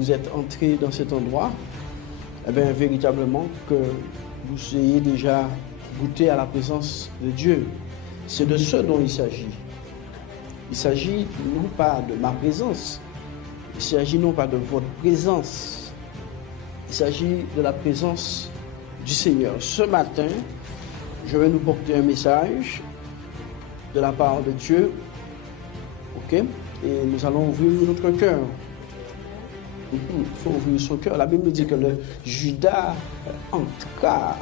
vous êtes entré dans cet endroit, eh bien, véritablement que vous ayez déjà goûté à la présence de Dieu. C'est de ce dont il s'agit. Il s'agit non pas de ma présence, il s'agit non pas de votre présence, il s'agit de la présence du Seigneur. Ce matin, je vais nous porter un message de la part de Dieu, ok? Et nous allons ouvrir notre cœur. Il faut ouvrir son cœur. La Bible dit que le Judas entra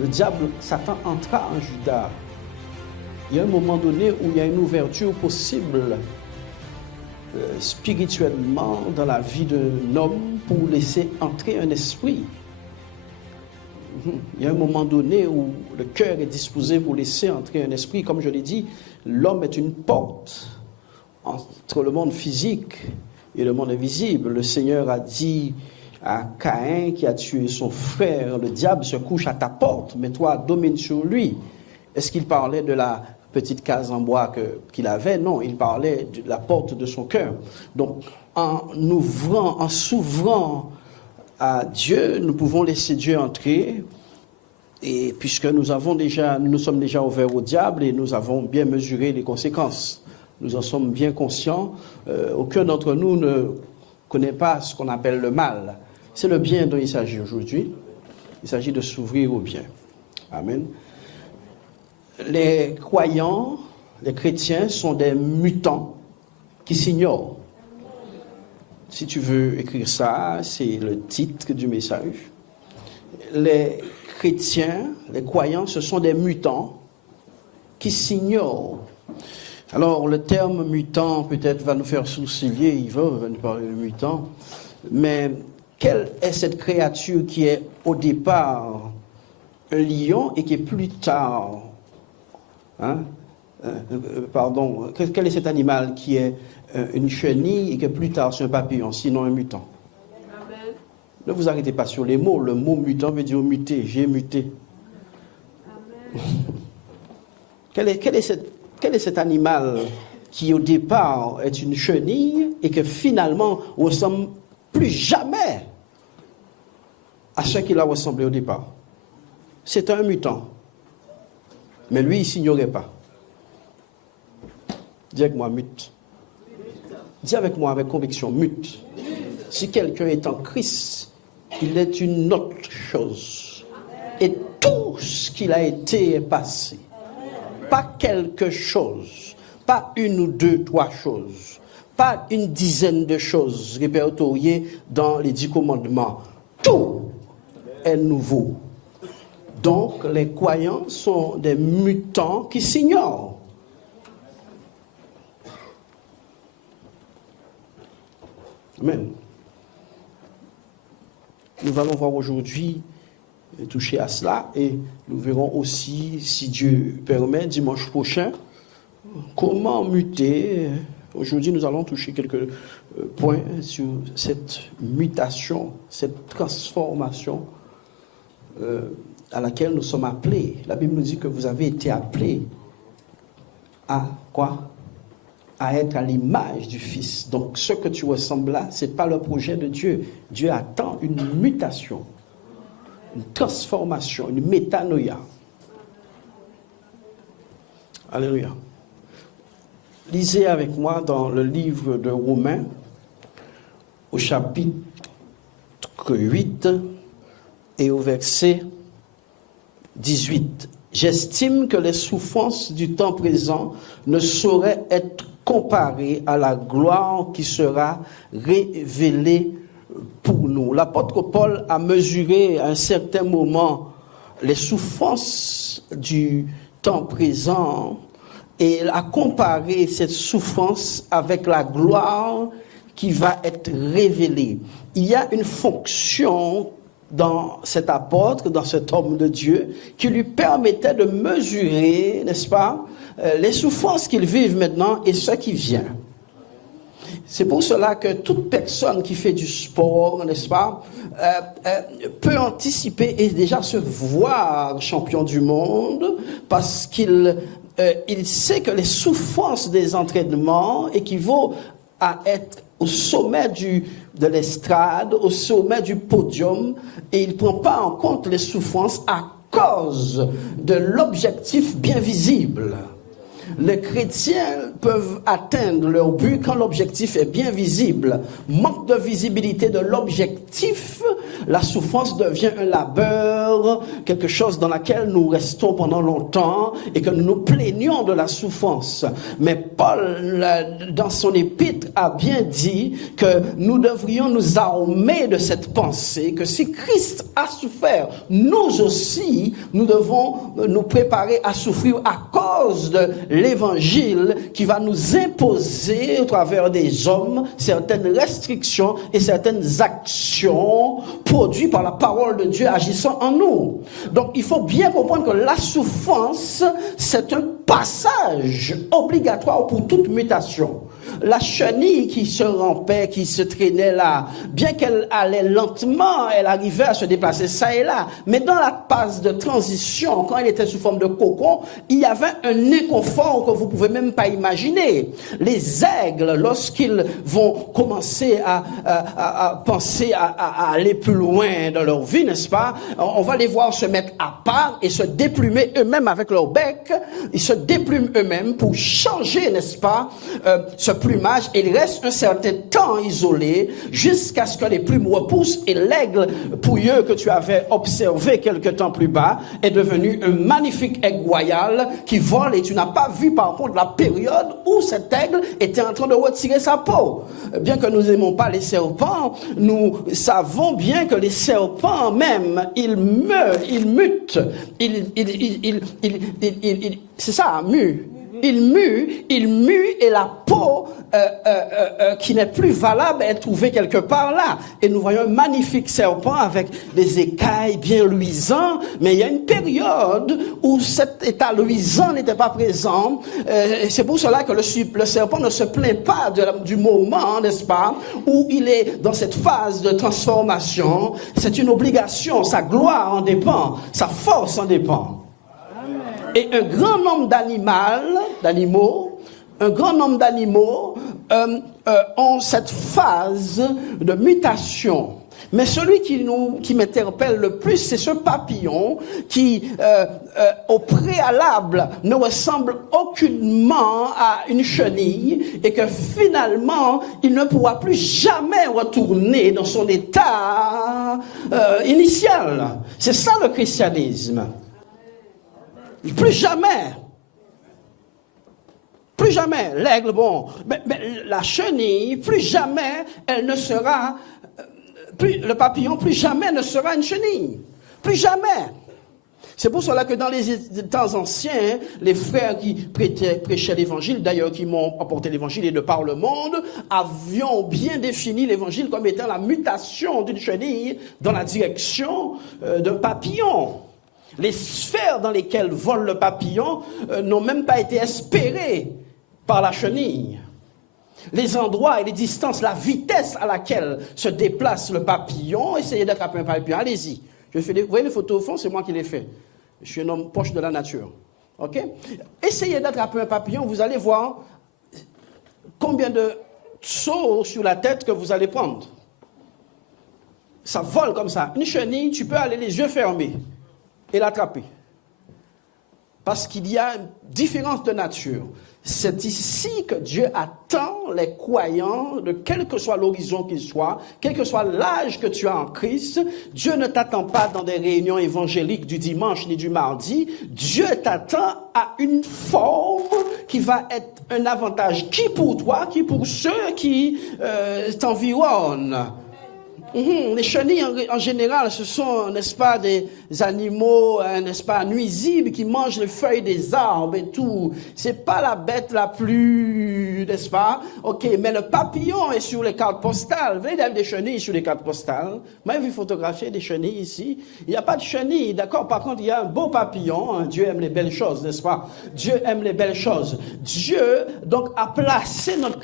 le diable, Satan entra en Judas. Il y a un moment donné où il y a une ouverture possible spirituellement dans la vie d'un homme pour laisser entrer un esprit. Il y a un moment donné où le cœur est disposé pour laisser entrer un esprit. Comme je l'ai dit, l'homme est une porte entre le monde physique et le monde invisible. Le Seigneur a dit à Caïn qui a tué son frère, le diable se couche à ta porte, mais toi domine sur lui. Est-ce qu'il parlait de la petite case en bois qu'il avait? Non, il parlait de la porte de son cœur. Donc, en s'ouvrant à Dieu, nous pouvons laisser Dieu entrer. Et puisque nous sommes déjà ouverts au diable et nous avons bien mesuré les conséquences, nous en sommes bien conscients. Aucun d'entre nous ne connaît pas ce qu'on appelle le mal. C'est le bien dont il s'agit aujourd'hui. Il s'agit de s'ouvrir au bien. Amen. Les croyants, les chrétiens sont des mutants qui s'ignorent. Si tu veux écrire ça, c'est le titre du message. Les chrétiens, les croyants, ce sont des mutants qui s'ignorent. Alors, le terme mutant, peut-être, va nous faire sourciller, Yvan va nous parler de mutant. Mais quelle est cette créature qui est au départ un lion et qui est plus tard, quel est cet animal qui est une chenille et qui est plus tard c'est un papillon, sinon un mutant? Amen. Ne vous arrêtez pas sur les mots. Le mot mutant veut dire muter. J'ai muté. Amen. Quel est cet animal qui au départ est une chenille et que finalement ressemble plus jamais à ce qu'il a ressemblé au départ? C'est un mutant. Mais lui, il ne s'ignorait pas. Dis avec moi, mute. Dis avec moi, avec conviction, mute. Si quelqu'un est en Christ, il est une autre chose. Et tout ce qu'il a été est passé. Pas quelque chose, pas une ou deux, trois choses, pas une dizaine de choses répertoriées dans les 10 commandements. Tout est nouveau. Donc, les croyants sont des mutants qui s'ignorent. Amen. Nous allons voir aujourd'hui, toucher à cela, et nous verrons aussi, si Dieu permet, dimanche prochain, comment muter. Aujourd'hui, nous allons toucher quelques points sur cette mutation, cette transformation à laquelle nous sommes appelés. La Bible nous dit que vous avez été appelés à quoi? À être à l'image du Fils. Donc, ce que tu ressembles là, ce n'est pas le projet de Dieu. Dieu attend une mutation, une transformation, une métanoïa. Alléluia. Lisez avec moi dans le livre de Romains, au chapitre 8 et au verset 18. J'estime que les souffrances du temps présent ne sauraient être comparées à la gloire qui sera révélée pour nous. L'apôtre Paul a mesuré à un certain moment les souffrances du temps présent et a comparé cette souffrance avec la gloire qui va être révélée. Il y a une fonction dans cet apôtre, dans cet homme de Dieu, qui lui permettait de mesurer, n'est-ce pas, les souffrances qu'il vive maintenant et ce qui vient. C'est pour cela que toute personne qui fait du sport, n'est-ce pas, peut anticiper et déjà se voir champion du monde parce qu'il sait que les souffrances des entraînements équivaut à être au sommet de l'estrade, au sommet du podium, et il ne prend pas en compte les souffrances à cause de l'objectif bien visible. Les chrétiens peuvent atteindre leur but quand l'objectif est bien visible. Manque de visibilité de l'objectif, la souffrance devient un labeur, quelque chose dans laquelle nous restons pendant longtemps et que nous nous plaignons de la souffrance. Mais Paul, dans son épître, a bien dit que nous devrions nous armer de cette pensée que si Christ a souffert, nous aussi, nous devons nous préparer à souffrir à cause de l'évangile qui va nous imposer au travers des hommes certaines restrictions et certaines actions produites par la parole de Dieu agissant en nous. Donc il faut bien comprendre que la souffrance, c'est un passage obligatoire pour toute mutation. La chenille qui se rampait, qui se traînait là, bien qu'elle allait lentement, elle arrivait à se déplacer ça et là. Mais dans la phase de transition, quand elle était sous forme de cocon, il y avait un inconfort que vous ne pouvez même pas imaginer. Les aigles, lorsqu'ils vont commencer à penser à aller plus loin dans leur vie, n'est-ce pas? On va les voir se mettre à part et se déplumer eux-mêmes avec leur bec. Ils se déplument eux-mêmes pour changer, n'est-ce pas, ce plumage, et il reste un certain temps isolé jusqu'à ce que les plumes repoussent et l'aigle pouilleux que tu avais observé quelque temps plus bas est devenu un magnifique aigle royal qui vole, et tu n'as pas vu par contre la période où cet aigle était en train de retirer sa peau. Bien que nous n'aimons pas les serpents, nous savons bien que les serpents même, ils meurent, ils mutent, c'est ça, mue. Il mue, et la peau qui n'est plus valable est trouvée quelque part là. Et nous voyons un magnifique serpent avec des écailles bien luisants, mais il y a une période où cet état luisant n'était pas présent. C'est pour cela que le serpent ne se plaint pas du moment, n'est-ce pas, où il est dans cette phase de transformation. C'est une obligation, sa gloire en dépend, sa force en dépend. Et un grand nombre d'animaux ont cette phase de mutation. Mais celui qui m'interpelle le plus, c'est ce papillon qui, au préalable, ne ressemble aucunement à une chenille et que finalement, il ne pourra plus jamais retourner dans son état initial. C'est ça le christianisme. Plus jamais. Plus jamais. L'aigle, bon. Mais la chenille, plus jamais, elle ne sera... le papillon, plus jamais ne sera une chenille. Plus jamais. C'est pour cela que dans les temps anciens, les frères qui prêchaient l'évangile, d'ailleurs qui m'ont apporté l'évangile et de par le monde, avions bien défini l'évangile comme étant la mutation d'une chenille dans la direction d'un papillon. Les sphères dans lesquelles vole le papillon n'ont même pas été espérées par la chenille. Les endroits et les distances, la vitesse à laquelle se déplace le papillon, essayez d'attraper un papillon, allez-y. Vous voyez les photos au fond, c'est moi qui les fais. Je suis un homme proche de la nature. Ok? Essayez d'attraper un papillon, vous allez voir combien de sauts sur la tête que vous allez prendre. Ça vole comme ça. Une chenille, tu peux aller les yeux fermés et l'attraper. Parce qu'il y a une différence de nature. C'est ici que Dieu attend les croyants, de quel que soit l'horizon qu'il soit, quel que soit l'âge que tu as en Christ. Dieu ne t'attend pas dans des réunions évangéliques du dimanche ni du mardi. Dieu t'attend à une forme qui va être un avantage, qui pour toi, qui pour ceux qui t'environnent. Les chenilles, en général, ce sont, n'est-ce pas, des animaux, n'est-ce pas, nuisibles qui mangent les feuilles des arbres et tout. C'est pas la bête la plus, n'est-ce pas? Ok, mais le papillon est sur les cartes postales. Vous voyez, il y a des chenilles sur les cartes postales. Moi, j'ai vu photographier des chenilles ici. Il n'y a pas de chenilles, d'accord? Par contre, il y a un beau papillon. Hein. Dieu aime les belles choses, n'est-ce pas? Dieu aime les belles choses. Dieu, donc, a placé notre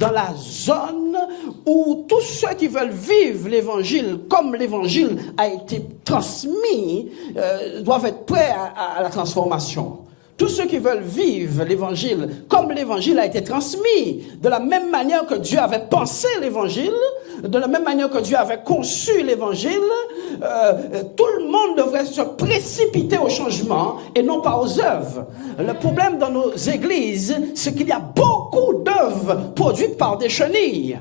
dans la zone où tous ceux qui veulent vivre l'évangile comme l'évangile a été transmis doivent être prêts à la transformation. tous ceux qui veulent vivre l'évangile comme l'évangile a été transmis, de la même manière que Dieu avait pensé l'évangile, de la même manière que Dieu avait conçu l'évangile, tout le monde devrait se précipiter au changement et non pas aux œuvres. Le problème dans nos églises, c'est qu'il y a beaucoup d'œuvres produites par des chenilles.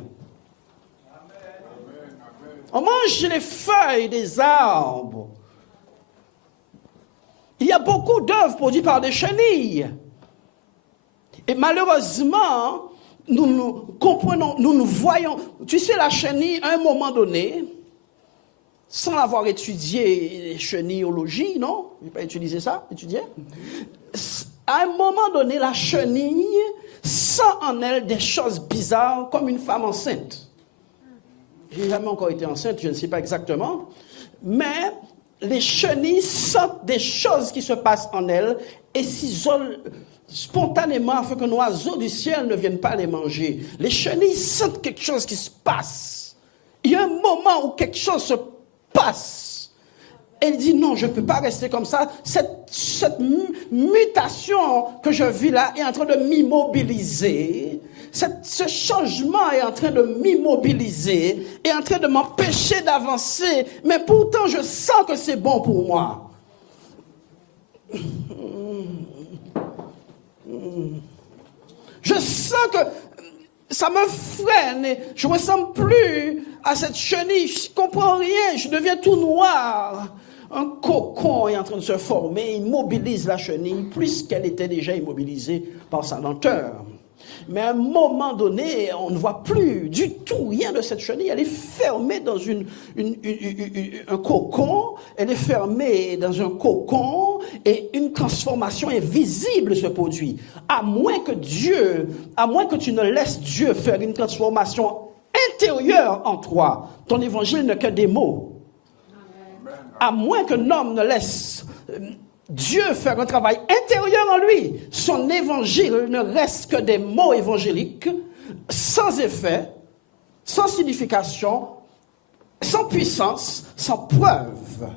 On mange les feuilles des arbres. Il y a beaucoup d'œuvres produites par des chenilles. Et malheureusement, nous comprenons, nous voyons. Tu sais, la chenille, à un moment donné, sans avoir étudié chenillologie, non? Je n'ai pas utilisé ça, étudié. À un moment donné, la chenille sent en elle des choses bizarres, comme une femme enceinte. Je n'ai jamais encore été enceinte, je ne sais pas exactement. Mais les chenilles sentent des choses qui se passent en elles et s'isolent spontanément afin qu'un oiseau du ciel ne vienne pas les manger. Les chenilles sentent quelque chose qui se passe. Il y a un moment où quelque chose se passe. Elle dit non, je ne peux pas rester comme ça. Cette mutation que je vis là est en train de m'immobiliser. Ce changement est en train de m'immobiliser, est en train de m'empêcher d'avancer, mais pourtant je sens que c'est bon pour moi. Je sens que ça me freine et je ne ressemble plus à cette chenille, je ne comprends rien, je deviens tout noir. Un cocon est en train de se former, il immobilise la chenille plus qu'elle était déjà immobilisée par sa lenteur. Mais à un moment donné, on ne voit plus du tout rien de cette chenille. Elle est fermée dans un cocon. Elle est fermée dans un cocon et une transformation invisible se produit. À moins que tu ne laisses Dieu faire une transformation intérieure en toi, ton évangile n'est que des mots. À moins qu'un homme ne laisse Dieu faire un travail intérieur en lui, son évangile ne reste que des mots évangéliques, sans effet, sans signification, sans puissance, sans preuve.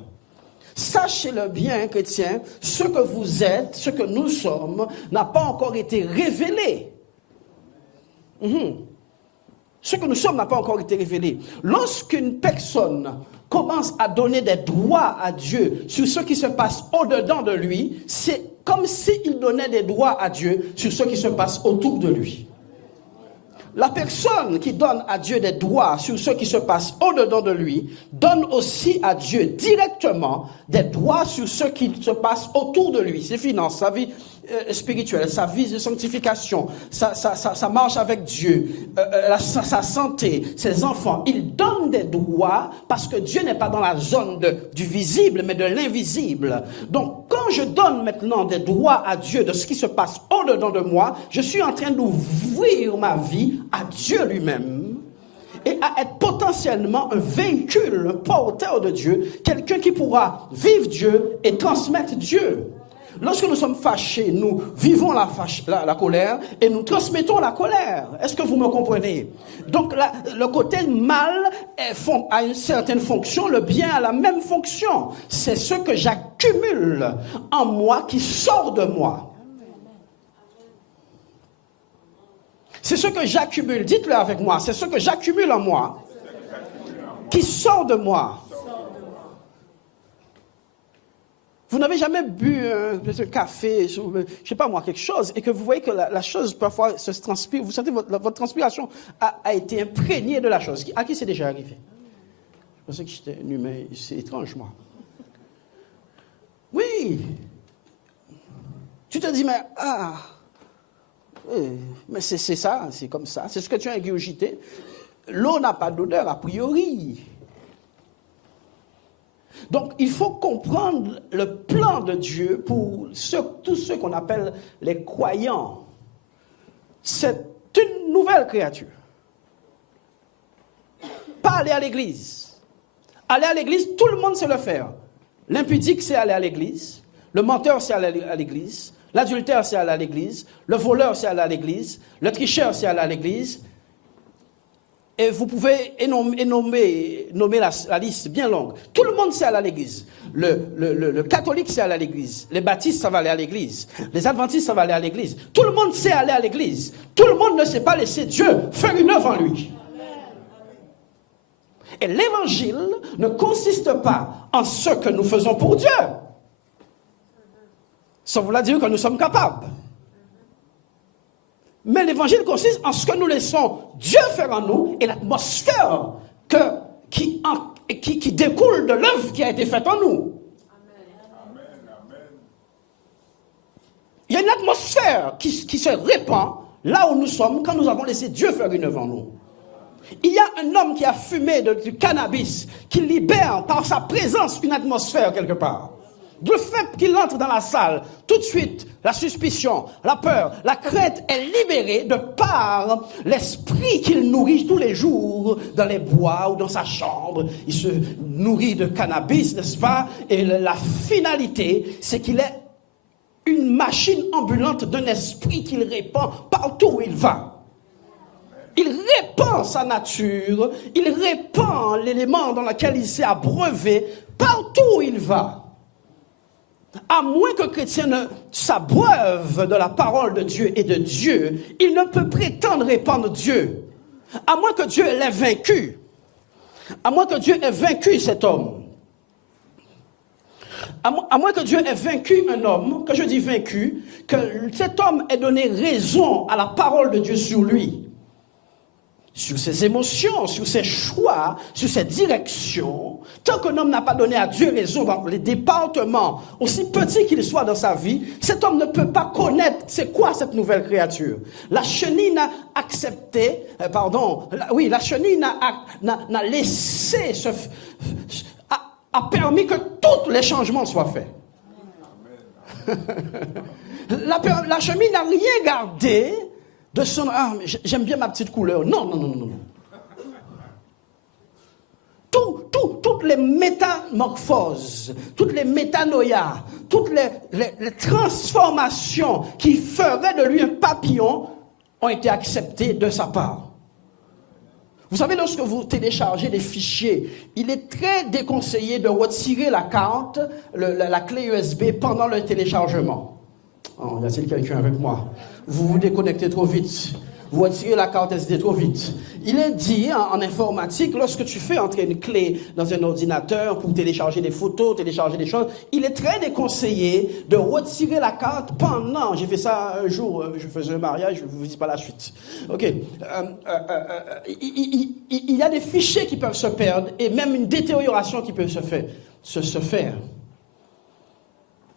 Sachez-le bien, chrétiens, ce que vous êtes, ce que nous sommes, n'a pas encore été révélé. Ce que nous sommes n'a pas encore été révélé. Lorsqu'une personne commence à donner des droits à Dieu sur ce qui se passe au-dedans de lui, c'est comme s'il donnait des droits à Dieu sur ce qui se passe autour de lui. La personne qui donne à Dieu des droits sur ce qui se passe au-dedans de lui, donne aussi à Dieu directement des droits sur ce qui se passe autour de lui, ses finances, sa vie spirituelle, sa vie de sanctification, sa marche avec Dieu, sa santé, ses enfants. Il donne des droits parce que Dieu n'est pas dans la zone du visible, mais de l'invisible. Donc, quand je donne maintenant des droits à Dieu de ce qui se passe au-dedans de moi, je suis en train d'ouvrir ma vie à Dieu lui-même et à être potentiellement un véhicule, un porteur de Dieu, quelqu'un qui pourra vivre Dieu et transmettre Dieu. Lorsque nous sommes fâchés, nous vivons la colère et nous transmettons la colère. Est-ce que vous me comprenez? Donc le côté mal a une certaine fonction, le bien a la même fonction. C'est ce que j'accumule en moi qui sort de moi. C'est ce que j'accumule, dites-le avec moi, c'est ce que j'accumule en moi qui sort de moi. Vous n'avez jamais bu un café, je ne sais pas moi, quelque chose, et que vous voyez que la chose parfois se transpire, vous sentez votre transpiration a été imprégnée de la chose. À qui c'est déjà arrivé? Je pensais que j'étais un humain, c'est étrange, moi. Oui. Tu te dis, mais c'est ça, c'est comme ça, c'est ce que tu as ingurgité. L'eau n'a pas d'odeur a priori. Donc, il faut comprendre le plan de Dieu pour tous ceux qu'on appelle les croyants. C'est une nouvelle créature. Pas aller à l'église. Aller à l'église, tout le monde sait le faire. L'impudique, c'est aller à l'église. Le menteur, c'est aller à l'église. L'adultère, c'est aller à l'église. Le voleur, c'est aller à l'église. Le tricheur, c'est aller à l'église. Et vous pouvez nommer la liste bien longue. Tout le monde sait aller à l'église. Le catholique sait aller à l'église. Les baptistes savent aller à l'église. Les adventistes savent aller à l'église. Tout le monde sait aller à l'église. Tout le monde ne sait pas laisser Dieu faire une œuvre en lui. Et l'évangile ne consiste pas en ce que nous faisons pour Dieu. Ça veut dire que nous sommes capables. Mais l'évangile consiste en ce que nous laissons Dieu faire en nous et l'atmosphère qui découle de l'œuvre qui a été faite en nous. Il y a une atmosphère qui se répand là où nous sommes quand nous avons laissé Dieu faire une œuvre en nous. Il y a un homme qui a fumé du cannabis qui libère par sa présence une atmosphère quelque part. Du fait qu'il entre dans la salle, tout de suite, la suspicion, la peur, la crainte est libérée de par l'esprit qu'il nourrit tous les jours dans les bois ou dans sa chambre. Il se nourrit de cannabis, n'est-ce pas? Et la finalité, c'est qu'il est une machine ambulante d'un esprit qu'il répand partout où il va. Il répand sa nature, il répand l'élément dans lequel il s'est abreuvé partout où il va. À moins que le chrétien ne s'abreuve de la parole de Dieu et de Dieu, il ne peut prétendre répandre Dieu. À moins que Dieu l'ait vaincu. À moins que Dieu ait vaincu cet homme. À moins que Dieu ait vaincu un homme, que je dis vaincu, que cet homme ait donné raison à la parole de Dieu sur lui. Sur ses émotions, sur ses choix, sur ses directions. Tant qu'un homme n'a pas donné à Dieu raison dans les départements, aussi petits qu'il soit dans sa vie, cet homme ne peut pas connaître c'est quoi cette nouvelle créature. La chenille n'a accepté, la chenille n'a laissé, a permis que tous les changements soient faits. La chenille n'a rien gardé de son, j'aime bien ma petite couleur. Non. Toutes les métamorphoses, toutes les métanoïas, toutes les transformations qui feraient de lui un papillon ont été acceptées de sa part. Vous savez, lorsque vous téléchargez des fichiers, il est très déconseillé de retirer la carte, la clé USB pendant le téléchargement. Oh, y a-t-il quelqu'un avec moi? Vous vous déconnectez trop vite. Vous retirez la carte SD trop vite. Il est dit en informatique, lorsque tu fais entrer une clé dans un ordinateur pour télécharger des photos, télécharger des choses, il est très déconseillé de retirer la carte pendant. J'ai fait ça un jour, je faisais un mariage, je ne vous dis pas la suite. Ok. Il y a des fichiers qui peuvent se perdre et même une détérioration qui peut se faire.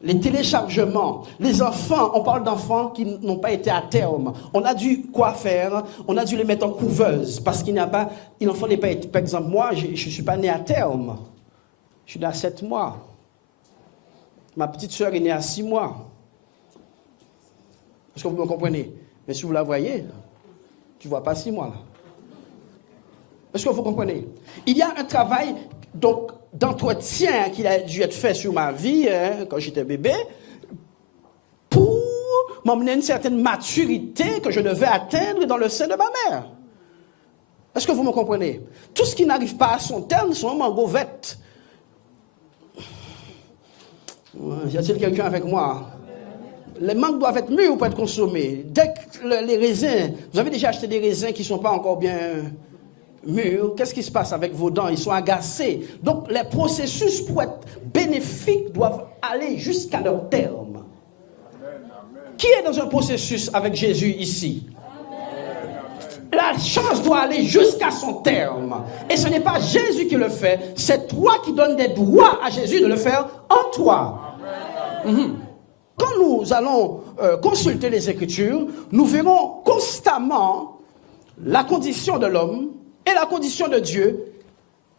Les téléchargements, les enfants, on parle d'enfants qui n'ont pas été à terme. On a dû quoi faire? On a dû les mettre en couveuse parce qu'il n'y a pas, l'enfant n'est pas, par exemple, moi, je ne suis pas né à terme. Je suis né à 7 mois. Ma petite sœur est née à 6 mois. Est-ce que vous me comprenez? Mais si vous la voyez, tu ne vois pas 6 mois là. Est-ce que vous comprenez? Il y a un travail, donc, d'entretien qui a dû être fait sur ma vie quand j'étais bébé pour m'emmener à une certaine maturité que je devais atteindre dans le sein de ma mère. Est-ce que vous me comprenez? Tout ce qui n'arrive pas à son terme sont mangovètes. Y a-t-il quelqu'un avec moi? Les mangues doivent être mûres pour être consommées. Dès que les raisins, vous avez déjà acheté des raisins qui ne sont pas encore bien mûrs, qu'est-ce qui se passe avec vos dents? Ils sont agacés. Donc, les processus pour être bénéfiques doivent aller jusqu'à leur terme. Qui est dans un processus avec Jésus ici? La chose doit aller jusqu'à son terme. Et ce n'est pas Jésus qui le fait, c'est toi qui donnes des droits à Jésus de le faire en toi. Quand nous allons consulter les Écritures, nous verrons constamment la condition de l'homme et la condition de Dieu,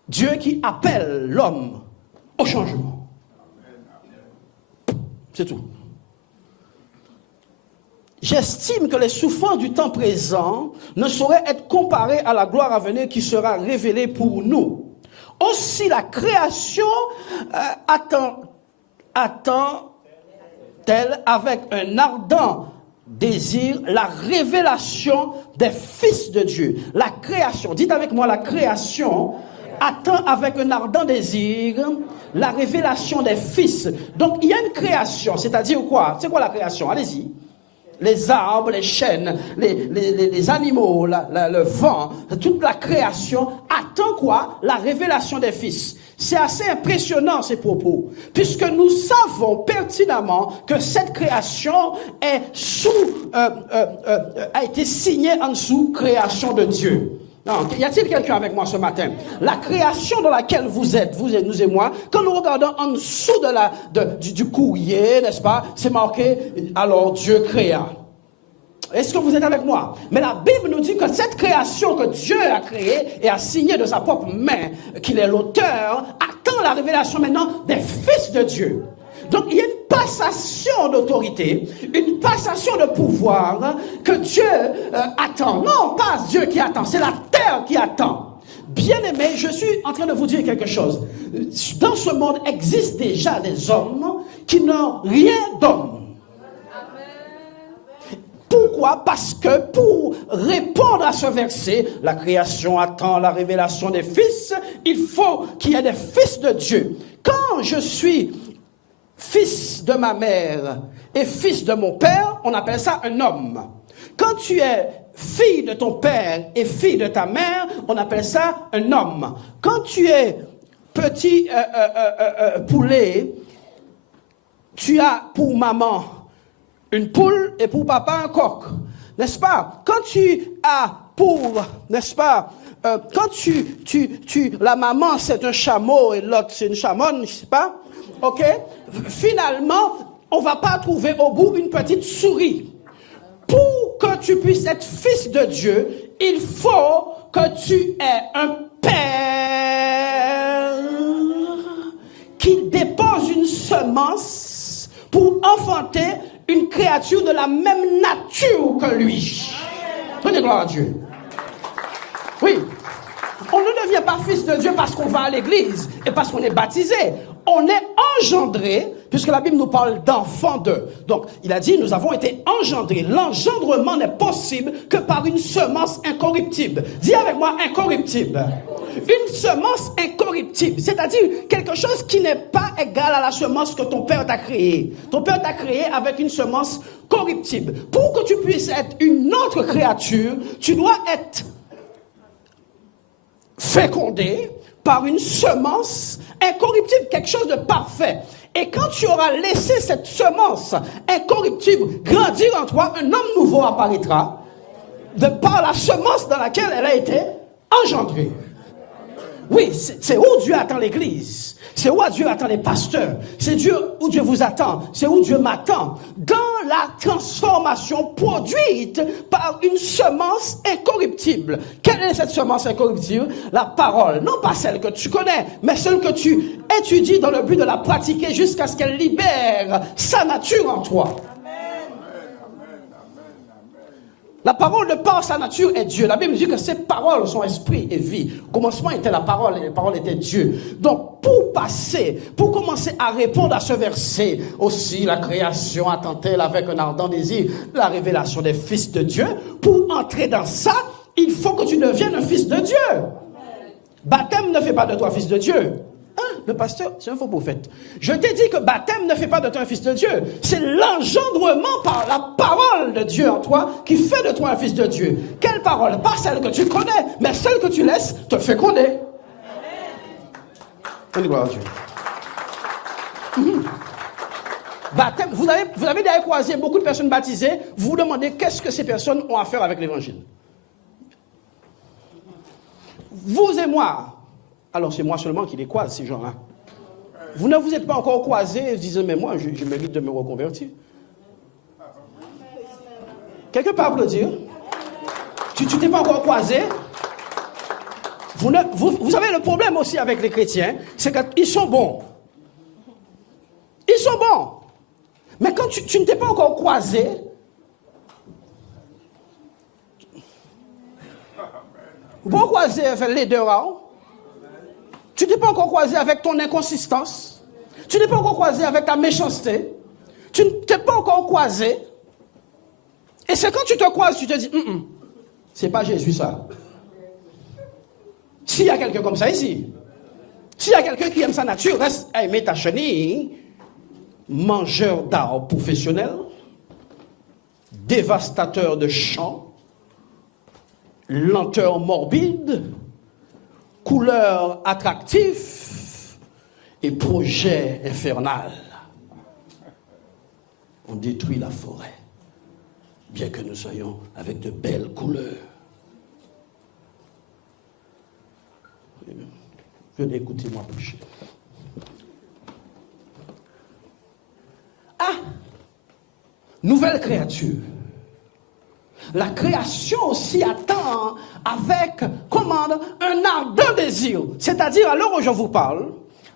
Dieu qui appelle l'homme au changement. C'est tout. J'estime que les souffrances du temps présent ne sauraient être comparées à la gloire à venir qui sera révélée pour nous. Aussi la création attend-elle avec un ardent désire la révélation des fils de Dieu. La création, dites avec moi, la création attend avec un ardent désir la révélation des fils. Donc il y a une création, c'est-à-dire quoi? C'est quoi la création? Allez-y. Les arbres, les chênes, les animaux, le vent, toute la création attend quoi? La révélation des fils. C'est assez impressionnant ces propos, puisque nous savons pertinemment que cette création est a été signée en dessous création de Dieu. Non, y a-t-il quelqu'un avec moi ce matin? La création dans laquelle vous êtes, nous et moi, quand nous regardons en dessous du courrier, n'est-ce pas, c'est marqué, alors Dieu créa. Est-ce que vous êtes avec moi? Mais la Bible nous dit que cette création que Dieu a créée et a signée de sa propre main, qu'il est l'auteur, attend la révélation maintenant des fils de Dieu. Donc il y a une passation d'autorité, une passation de pouvoir que Dieu attend. Non, pas Dieu qui attend, c'est la terre qui attend. Bien-aimés, je suis en train de vous dire quelque chose. Dans ce monde existent déjà des hommes qui n'ont rien d'homme. Pourquoi? Parce que pour répondre à ce verset, la création attend la révélation des fils, il faut qu'il y ait des fils de Dieu. Quand je suis fils de ma mère et fils de mon père, on appelle ça un homme. Quand tu es fille de ton père et fille de ta mère, on appelle ça un homme. Quand tu es petit poulet, tu as pour maman une poule et pour papa un coq, n'est-ce pas? Quand tu as pour, n'est-ce pas? Quand la maman c'est un chameau et l'autre c'est une chamonne, je sais pas, ok? Finalement, on va pas trouver au bout une petite souris. Pour que tu puisses être fils de Dieu, il faut que tu aies un père qui dépose une semence pour enfanter une créature de la même nature que lui. Donnez gloire à Dieu. Oui. On ne devient pas fils de Dieu parce qu'on va à l'église et parce qu'on est baptisé. On est engendré, puisque la Bible nous parle d'enfants d'eux. Donc, il a dit, nous avons été engendrés. L'engendrement n'est possible que par une semence incorruptible. Dis avec moi, incorruptible. Une semence incorruptible, c'est-à-dire quelque chose qui n'est pas égal à la semence que ton père t'a créée. Ton père t'a créé avec une semence corruptible. Pour que tu puisses être une autre créature, tu dois être fécondé par une semence incorruptible, quelque chose de parfait. Et quand tu auras laissé cette semence incorruptible grandir en toi, un homme nouveau apparaîtra de par la semence dans laquelle elle a été engendrée. Oui, c'est où Dieu attend l'église. C'est où Dieu attend les pasteurs. C'est Dieu où Dieu vous attend. C'est où Dieu m'attend. Dans la transformation produite par une semence incorruptible. Quelle est cette semence incorruptible? La parole. Non pas celle que tu connais, mais celle que tu étudies dans le but de la pratiquer jusqu'à ce qu'elle libère sa nature en toi. La parole de par sa nature est Dieu. La Bible dit que ces paroles sont esprit et vie. Au commencement était la parole et la parole était Dieu. Donc pour commencer à répondre à ce verset, aussi la création attend-elle avec un ardent désir la révélation des fils de Dieu. Pour entrer dans ça, il faut que tu deviennes un fils de Dieu. Baptême ne fait pas de toi fils de Dieu. Le pasteur, c'est un faux prophète. Je t'ai dit que baptême ne fait pas de toi un fils de Dieu. C'est l'engendrement par la parole de Dieu en toi qui fait de toi un fils de Dieu. Quelle parole? Pas celle que tu connais, mais celle que tu laisses te féconder. Gloire à Dieu. Baptême, vous avez d'ailleurs croisé beaucoup de personnes baptisées. Vous vous demandez qu'est-ce que ces personnes ont à faire avec l'évangile. Vous et moi. Alors c'est moi seulement qui les croise, ces gens-là. Vous ne vous êtes pas encore croisés et vous dites, mais moi, je mérite de me reconvertir. Quelqu'un peut applaudir? Tu t'es pas encore croisé? Vous savez, le problème aussi avec les chrétiens, c'est qu'ils sont bons. Ils sont bons. Mais quand tu ne t'es pas encore croisé, vous pouvez croiser avec les deux rangs. Tu n'es pas encore croisé avec ton inconsistance. Tu n'es pas encore croisé avec ta méchanceté. Tu ne t'es pas encore croisé Et c'est quand tu te croises, tu te dis, c'est pas Jésus ça. S'il y a quelqu'un comme ça ici, s'il y a quelqu'un qui aime sa nature, reste à aimer ta chenille, mangeur d'arbres professionnel, dévastateur de champs, lenteur morbide, couleur attractive et projet infernal. On détruit la forêt, bien que nous soyons avec de belles couleurs. Venez écouter-moi prêcher. Ah! Nouvelle créature. La création aussi attend avec, commande, un ardent désir. C'est-à-dire, à l'heure où je vous parle,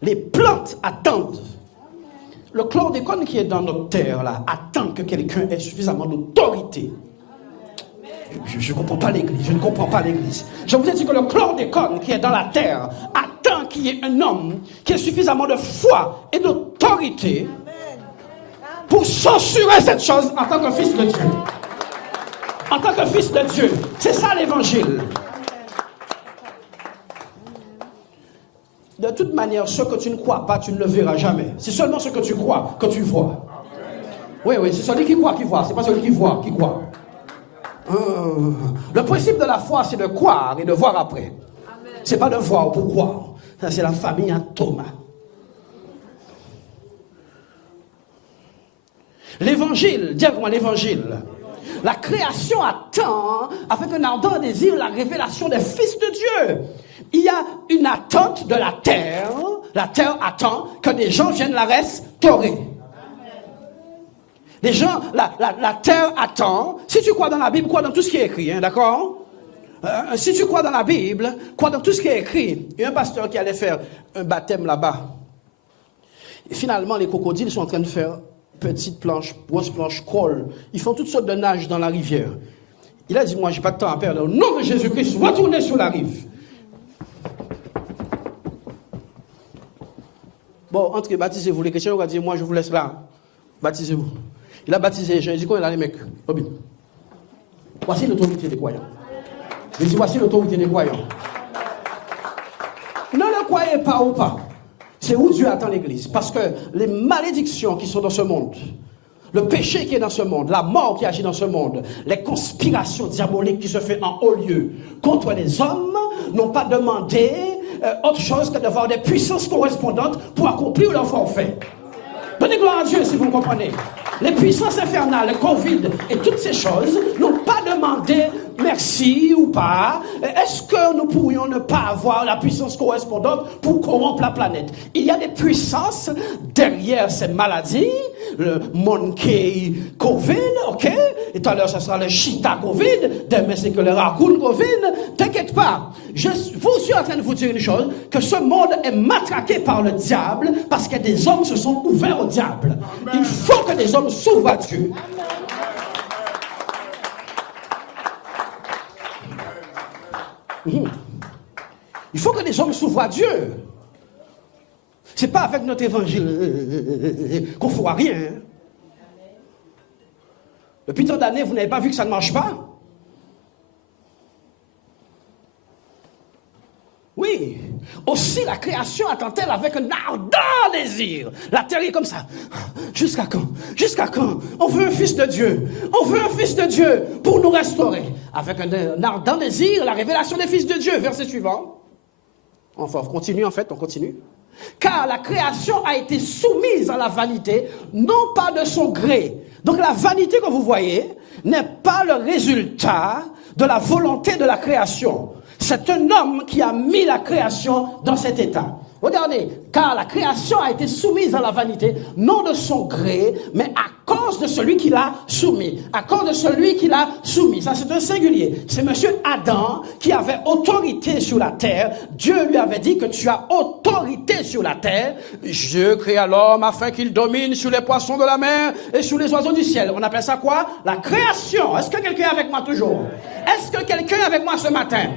les plantes attendent. Le chlordécone qui est dans notre terre, là, attend que quelqu'un ait suffisamment d'autorité. Je ne comprends pas l'église, je ne comprends pas l'église. Je vous ai dit que le chlordécone qui est dans la terre attend qu'il y ait un homme qui ait suffisamment de foi et d'autorité pour censurer cette chose en tant que fils de Dieu. En tant que fils de Dieu. C'est ça l'évangile. De toute manière, ce que tu ne crois pas, tu ne le verras jamais. C'est seulement ce que tu crois que tu vois. Oui, c'est celui qui croit qui voit. C'est pas celui qui voit qui croit. Le principe de la foi, c'est de croire et de voir après. C'est pas de voir pour croire. Ça, c'est la famille à Thomas. L'évangile, dis moi l'évangile. La création attend, avec un ardent désir, la révélation des fils de Dieu. Il y a une attente de la terre. La terre attend que des gens viennent la restaurer. Les gens, la terre attend. Si tu crois dans la Bible, crois dans tout ce qui est écrit, hein, d'accord? Si tu crois dans la Bible, crois dans tout ce qui est écrit. Il y a un pasteur qui allait faire un baptême là-bas. Et finalement, les crocodiles sont en train de faire petite planche, grosse planche, crawl. Ils font toutes sortes de nages dans la rivière. Il a dit, moi, j'ai pas de temps à perdre. Au nom de Jésus-Christ, retournez sur la rive. Bon, entrez, baptisez-vous. Les chrétiens ont dit, moi, je vous laisse là. Baptisez-vous. Il a baptisé les gens. Il dit, quoi, il a les mecs? Robin. Voici l'autorité des croyants. Il dit, voici l'autorité des croyants. Ne le croyez pas ou pas. C'est où Dieu attend l'église. Parce que les malédictions qui sont dans ce monde, le péché qui est dans ce monde, la mort qui agit dans ce monde, les conspirations diaboliques qui se font en haut lieu contre les hommes, n'ont pas demandé autre chose que d'avoir des puissances correspondantes pour accomplir leur forfait. Donnez gloire à Dieu si vous comprenez. Les puissances infernales, le Covid et toutes ces choses n'ont pas demandé merci ou pas. Est-ce que nous pourrions ne pas avoir la puissance correspondante pour corrompre la planète? Il y a des puissances derrière ces maladies. Le monkey Covid, ok? Et tout à l'heure, ce sera le cheetah Covid. Demain, c'est que le raccoon Covid. T'inquiète pas. Je suis en train de vous dire une chose, que ce monde est matraqué par le diable parce que des hommes se sont ouverts au diable. Amen. Il faut que des hommes s'ouvrent à Dieu. Il faut que les hommes s'ouvrent à Dieu. C'est pas avec notre évangile qu'on ne fera rien. Depuis tant d'années, vous n'avez pas vu que ça ne marche pas? Oui. Aussi, la création attend-elle avec un ardent désir. La terre est comme ça. Jusqu'à quand? Jusqu'à quand? On veut un fils de Dieu. On veut un fils de Dieu pour nous restaurer. Avec un ardent désir, la révélation des fils de Dieu. Verset suivant. Enfin, on continue en fait, on continue. Car la création a été soumise à la vanité, non pas de son gré. Donc la vanité que vous voyez n'est pas le résultat de la volonté de la création. C'est un homme qui a mis la création dans cet état. Regardez, car la création a été soumise à la vanité, non de son gré, mais à cause de celui qui l'a soumis. À cause de celui qui l'a soumis. Ça, c'est un singulier. C'est monsieur Adam qui avait autorité sur la terre. Dieu lui avait dit que tu as autorité sur la terre. Dieu créa l'homme afin qu'il domine sur les poissons de la mer et sur les oiseaux du ciel. On appelle ça quoi? La création. Est-ce que quelqu'un est avec moi toujours? Est-ce que quelqu'un est avec moi ce matin?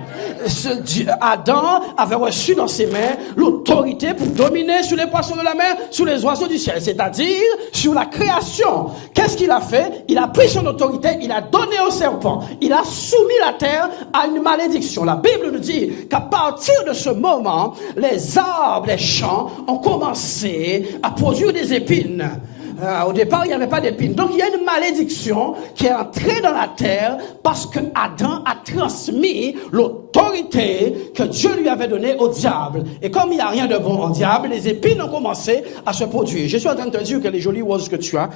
Adam avait reçu dans ses mains l'autorité pour dominer sur les poissons de la mer, sur les oiseaux du ciel, c'est-à-dire sur la création. Qu'est-ce qu'il a fait? Il a pris son autorité, il a donné au serpent, il a soumis la terre à une malédiction. La Bible nous dit qu'à partir de ce moment, les arbres, les champs ont commencé à produire des épines. Au départ, il n'y avait pas d'épines. Donc, il y a une malédiction qui est entrée dans la terre parce que Adam a transmis l'autorité que Dieu lui avait donnée au diable. Et comme il n'y a rien de bon au diable, les épines ont commencé à se produire. Je suis en train de te dire que les jolies roses que tu as...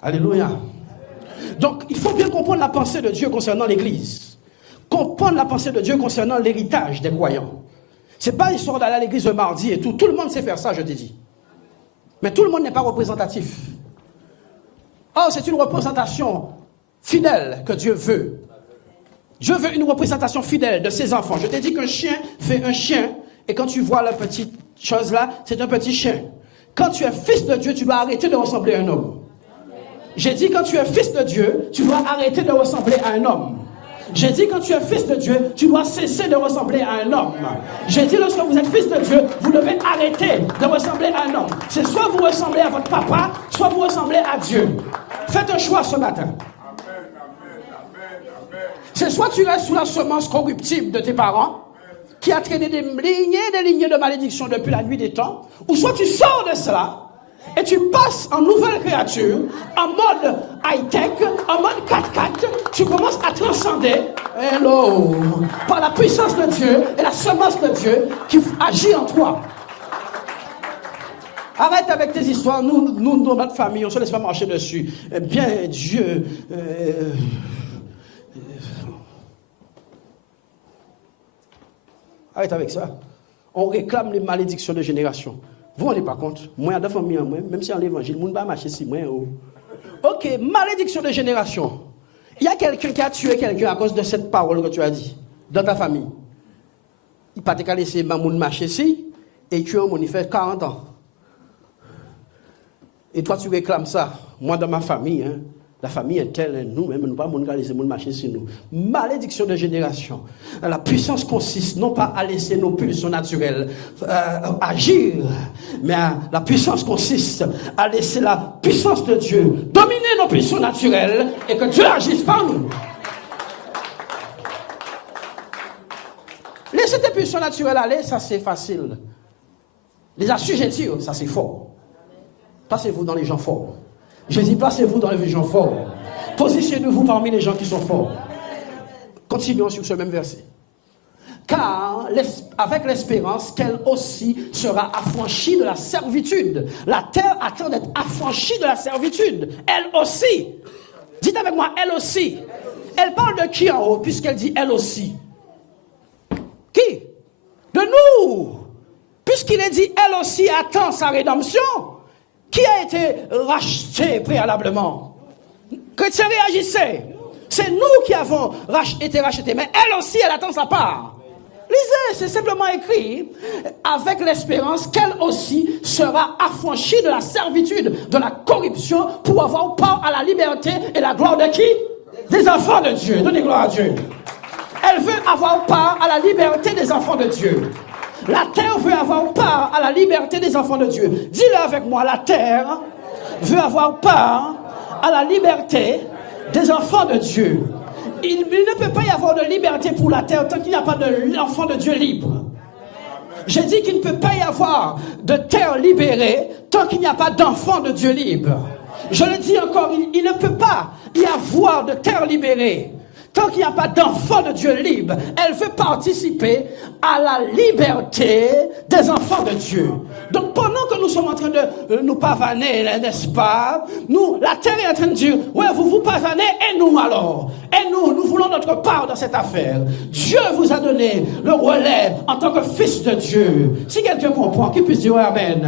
Alléluia. Donc, il faut bien comprendre la pensée de Dieu concernant l'Église. Comprendre la pensée de Dieu concernant l'héritage des croyants. Ce n'est pas l'histoire d'aller à l'église le mardi et tout. Tout le monde sait faire ça, je t'ai dit. Mais tout le monde n'est pas représentatif. Or, c'est une représentation fidèle que Dieu veut. Dieu veut une représentation fidèle de ses enfants. Je t'ai dit qu'un chien fait un chien. Et quand tu vois la petite chose là, c'est un petit chien. Quand tu es fils de Dieu, tu dois arrêter de ressembler à un homme. J'ai dit quand tu es fils de Dieu, tu dois arrêter de ressembler à un homme. J'ai dit quand tu es fils de Dieu, tu dois cesser de ressembler à un homme. J'ai dit lorsque vous êtes fils de Dieu, vous devez arrêter de ressembler à un homme. C'est soit vous ressemblez à votre papa, soit vous ressemblez à Dieu. Faites un choix ce matin. C'est soit tu restes sous la semence corruptible de tes parents, qui a traîné des lignées de malédiction depuis la nuit des temps, ou soit tu sors de cela, et tu passes en nouvelle créature, en mode high-tech, en mode 4x4, tu commences à transcender, hello, par la puissance de Dieu et la semence de Dieu qui agit en toi. Arrête avec tes histoires, nous dans notre famille, on ne se laisse pas marcher dessus. Bien Dieu... Arrête avec ça. On réclame les malédictions de génération. Vous ne vous rendez pas compte? Moi, dans la famille, même si en l'évangile, je ne vais pas marcher si moi. Ok, malédiction de génération. Il y a quelqu'un qui a tué quelqu'un à cause de cette parole que tu as dit, dans ta famille. Il ne peut pas laisser Mamoun marcher ici, et tu as il fait 40 ans. Et toi, tu réclames ça. Moi, dans ma famille, la famille est telle, nous-mêmes, nous ne pouvons pas laisser marcher sur nous. Malédiction de génération. La puissance consiste non pas à laisser nos pulsions naturelles agir, mais la puissance consiste à laisser la puissance de Dieu dominer nos pulsions naturelles et que Dieu agisse par nous. Laisser tes pulsions naturelles aller, ça c'est facile. Les assujettir, ça c'est fort. Placez-vous dans les gens forts. Je dis, placez-vous dans les gens forts. Positionnez-vous parmi les gens qui sont forts. Continuons sur ce même verset. Car avec l'espérance qu'elle aussi sera affranchie de la servitude. La terre attend d'être affranchie de la servitude. Elle aussi. Dites avec moi, elle aussi. Elle parle de qui en haut, puisqu'elle dit elle aussi? Qui? De nous. Puisqu'il est dit elle aussi attend sa rédemption. Qui a été racheté préalablement? Chrétiens, réagissez. C'est nous qui avons été rachetés, mais elle aussi, elle attend sa part. Lisez, c'est simplement écrit, avec l'espérance qu'elle aussi sera affranchie de la servitude, de la corruption, pour avoir part à la liberté et la gloire de qui? Des enfants de Dieu. Donnez gloire à Dieu. Elle veut avoir part à la liberté des enfants de Dieu. La terre veut avoir part à la liberté des enfants de Dieu. Dis-le avec moi, la terre veut avoir part à la liberté des enfants de Dieu. Il ne peut pas y avoir de liberté pour la terre tant qu'il n'y a pas d'enfant de Dieu libre. J'ai dit qu'il ne peut pas y avoir de terre libérée tant qu'il n'y a pas d'enfant de Dieu libre. Je le dis encore, il ne peut pas y avoir de terre libérée tant qu'il n'y a pas d'enfant de Dieu libre. Elle veut participer à la liberté des enfants de Dieu. Donc pendant que nous sommes en train de nous pavaner, n'est-ce pas? Nous, la terre est en train de dire, ouais, vous vous pavanez, et nous alors? Et nous voulons notre part dans cette affaire. Dieu vous a donné le relais en tant que fils de Dieu. Si quelqu'un comprend, qu'il puisse dire amen.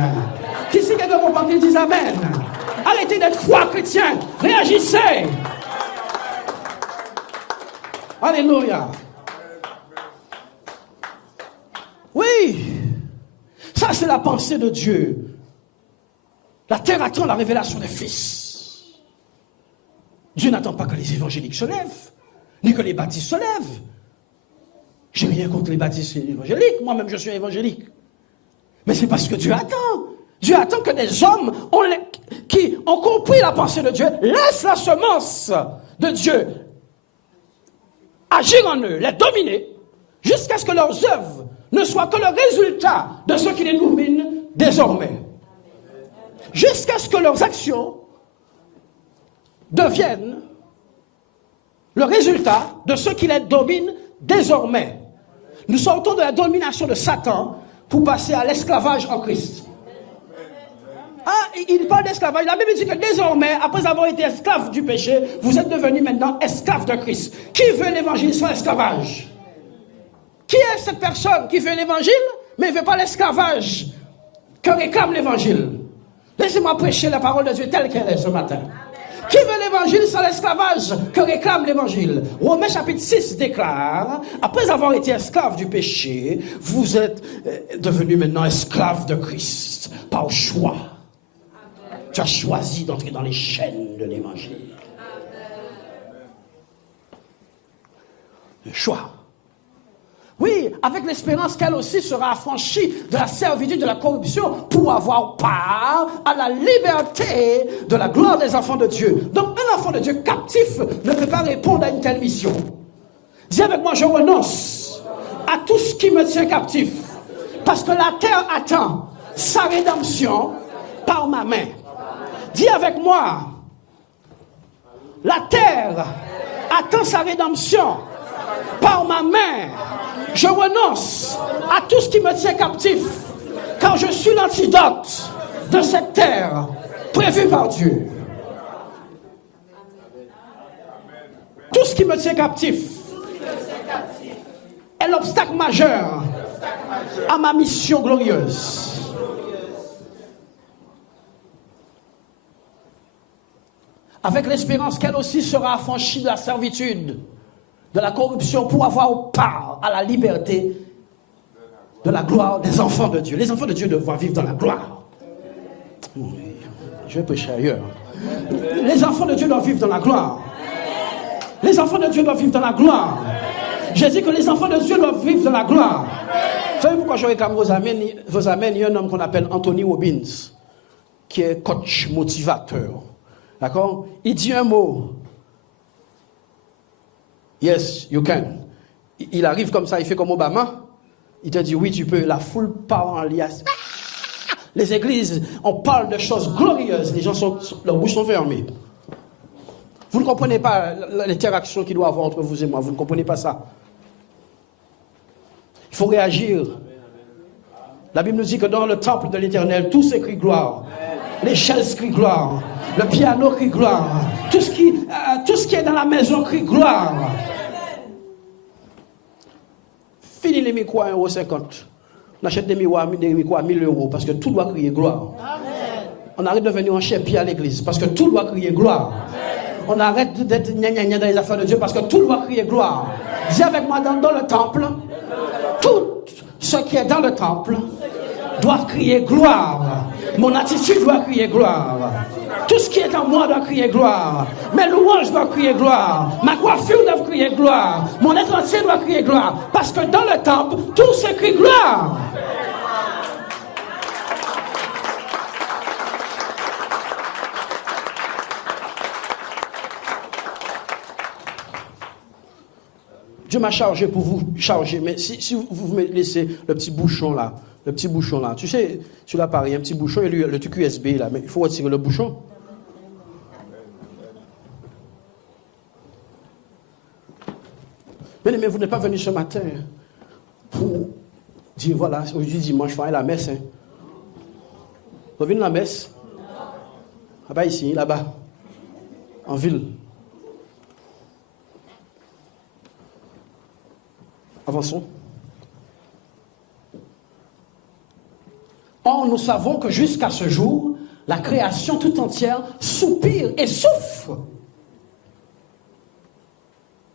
Si quelqu'un comprend, qu'il dise amen. Arrêtez d'être foi chrétien. Réagissez. Alléluia. Oui. Ça, c'est la pensée de Dieu. La terre attend la révélation des fils. Dieu n'attend pas que les évangéliques se lèvent, ni que les baptistes se lèvent. J'ai rien contre les baptistes et les évangéliques. Moi-même, je suis évangélique. Mais c'est parce que Dieu attend. Dieu attend que des hommes qui ont compris la pensée de Dieu laissent la semence de Dieu agir en eux, les dominer, jusqu'à ce que leurs œuvres ne soient que le résultat de ce qui les domine désormais. Jusqu'à ce que leurs actions deviennent le résultat de ce qui les domine désormais. Nous sortons de la domination de Satan pour passer à l'esclavage en Christ. Ah, il parle d'esclavage. La Bible dit que désormais, après avoir été esclave du péché, vous êtes devenus maintenant esclaves de Christ. Qui veut l'évangile sans esclavage? Qui est cette personne qui veut l'évangile, mais ne veut pas l'esclavage que réclame l'évangile? Laissez-moi prêcher la parole de Dieu telle qu'elle est ce matin. Qui veut l'évangile sans l'esclavage que réclame l'évangile? Romains chapitre 6 déclare, après avoir été esclave du péché, vous êtes devenus maintenant esclaves de Christ par choix. Tu as choisi d'entrer dans les chaînes de l'évangile. Le choix. Oui, avec l'espérance qu'elle aussi sera affranchie de la servitude, de la corruption, pour avoir part à la liberté de la gloire des enfants de Dieu. Donc, un enfant de Dieu captif ne peut pas répondre à une telle mission. Dis avec moi, je renonce à tout ce qui me tient captif, parce que la terre attend sa rédemption par ma main. Dis avec moi, la terre attend sa rédemption par ma main. Je renonce à tout ce qui me tient captif, car je suis l'antidote de cette terre prévue par Dieu. Tout ce qui me tient captif est l'obstacle majeur à ma mission glorieuse. Avec l'espérance qu'elle aussi sera affranchie de la servitude, de la corruption, pour avoir part à la liberté de la gloire des enfants de Dieu. Les enfants de Dieu doivent vivre dans la gloire. Je vais prêcher ailleurs. Les enfants de Dieu doivent vivre dans la gloire. Les enfants de Dieu doivent vivre dans la gloire. J'ai dit que les enfants de Dieu doivent vivre dans la gloire. Vous savez pourquoi je réclame vos amens? Il y a un homme qu'on appelle Anthony Robbins, qui est coach motivateur. D'accord? Il dit un mot. Yes, you can. Il arrive comme ça, il fait comme Obama. Il te dit oui, tu peux. La foule part en liasse. Les églises, on parle de choses glorieuses. Les gens leurs bouches sont fermées. Vous ne comprenez pas l'interaction qu'il doit y avoir entre vous et moi. Vous ne comprenez pas ça. Il faut réagir. La Bible nous dit que dans le temple de l'Éternel, tout s'écrit gloire. Les chaises crient gloire. Le piano crie gloire. Tout ce qui est dans la maison crie gloire. Fini les micros à 1,50 €. On achète des micros à 1 000 € parce que tout doit crier gloire. Amen. On arrête de venir en chépie à l'église parce que tout doit crier gloire. Amen. On arrête d'être gna dans les affaires de Dieu parce que tout doit crier gloire. Dis avec moi, dans le temple, tout ce qui est dans le temple doit crier gloire. Mon attitude doit crier gloire. Tout ce qui est en moi doit crier gloire. Mes louanges doivent crier gloire. Ma coiffure doit crier gloire. Mon être entier doit crier gloire. Parce que dans le temple, tout s'écrit gloire. Dieu m'a chargé pour vous charger. Mais si vous me laissez le petit bouchon là, tu sais, sur l'appareil, un petit bouchon, et le truc USB là, mais il faut retirer le bouchon. Mais vous n'êtes pas venu ce matin pour dire, voilà, aujourd'hui dimanche, je ferai la messe. Hein. Vous venez à la messe? Là-bas ici, là-bas, en ville. Avançons. Or, nous savons que jusqu'à ce jour, la création tout entière soupire et souffre.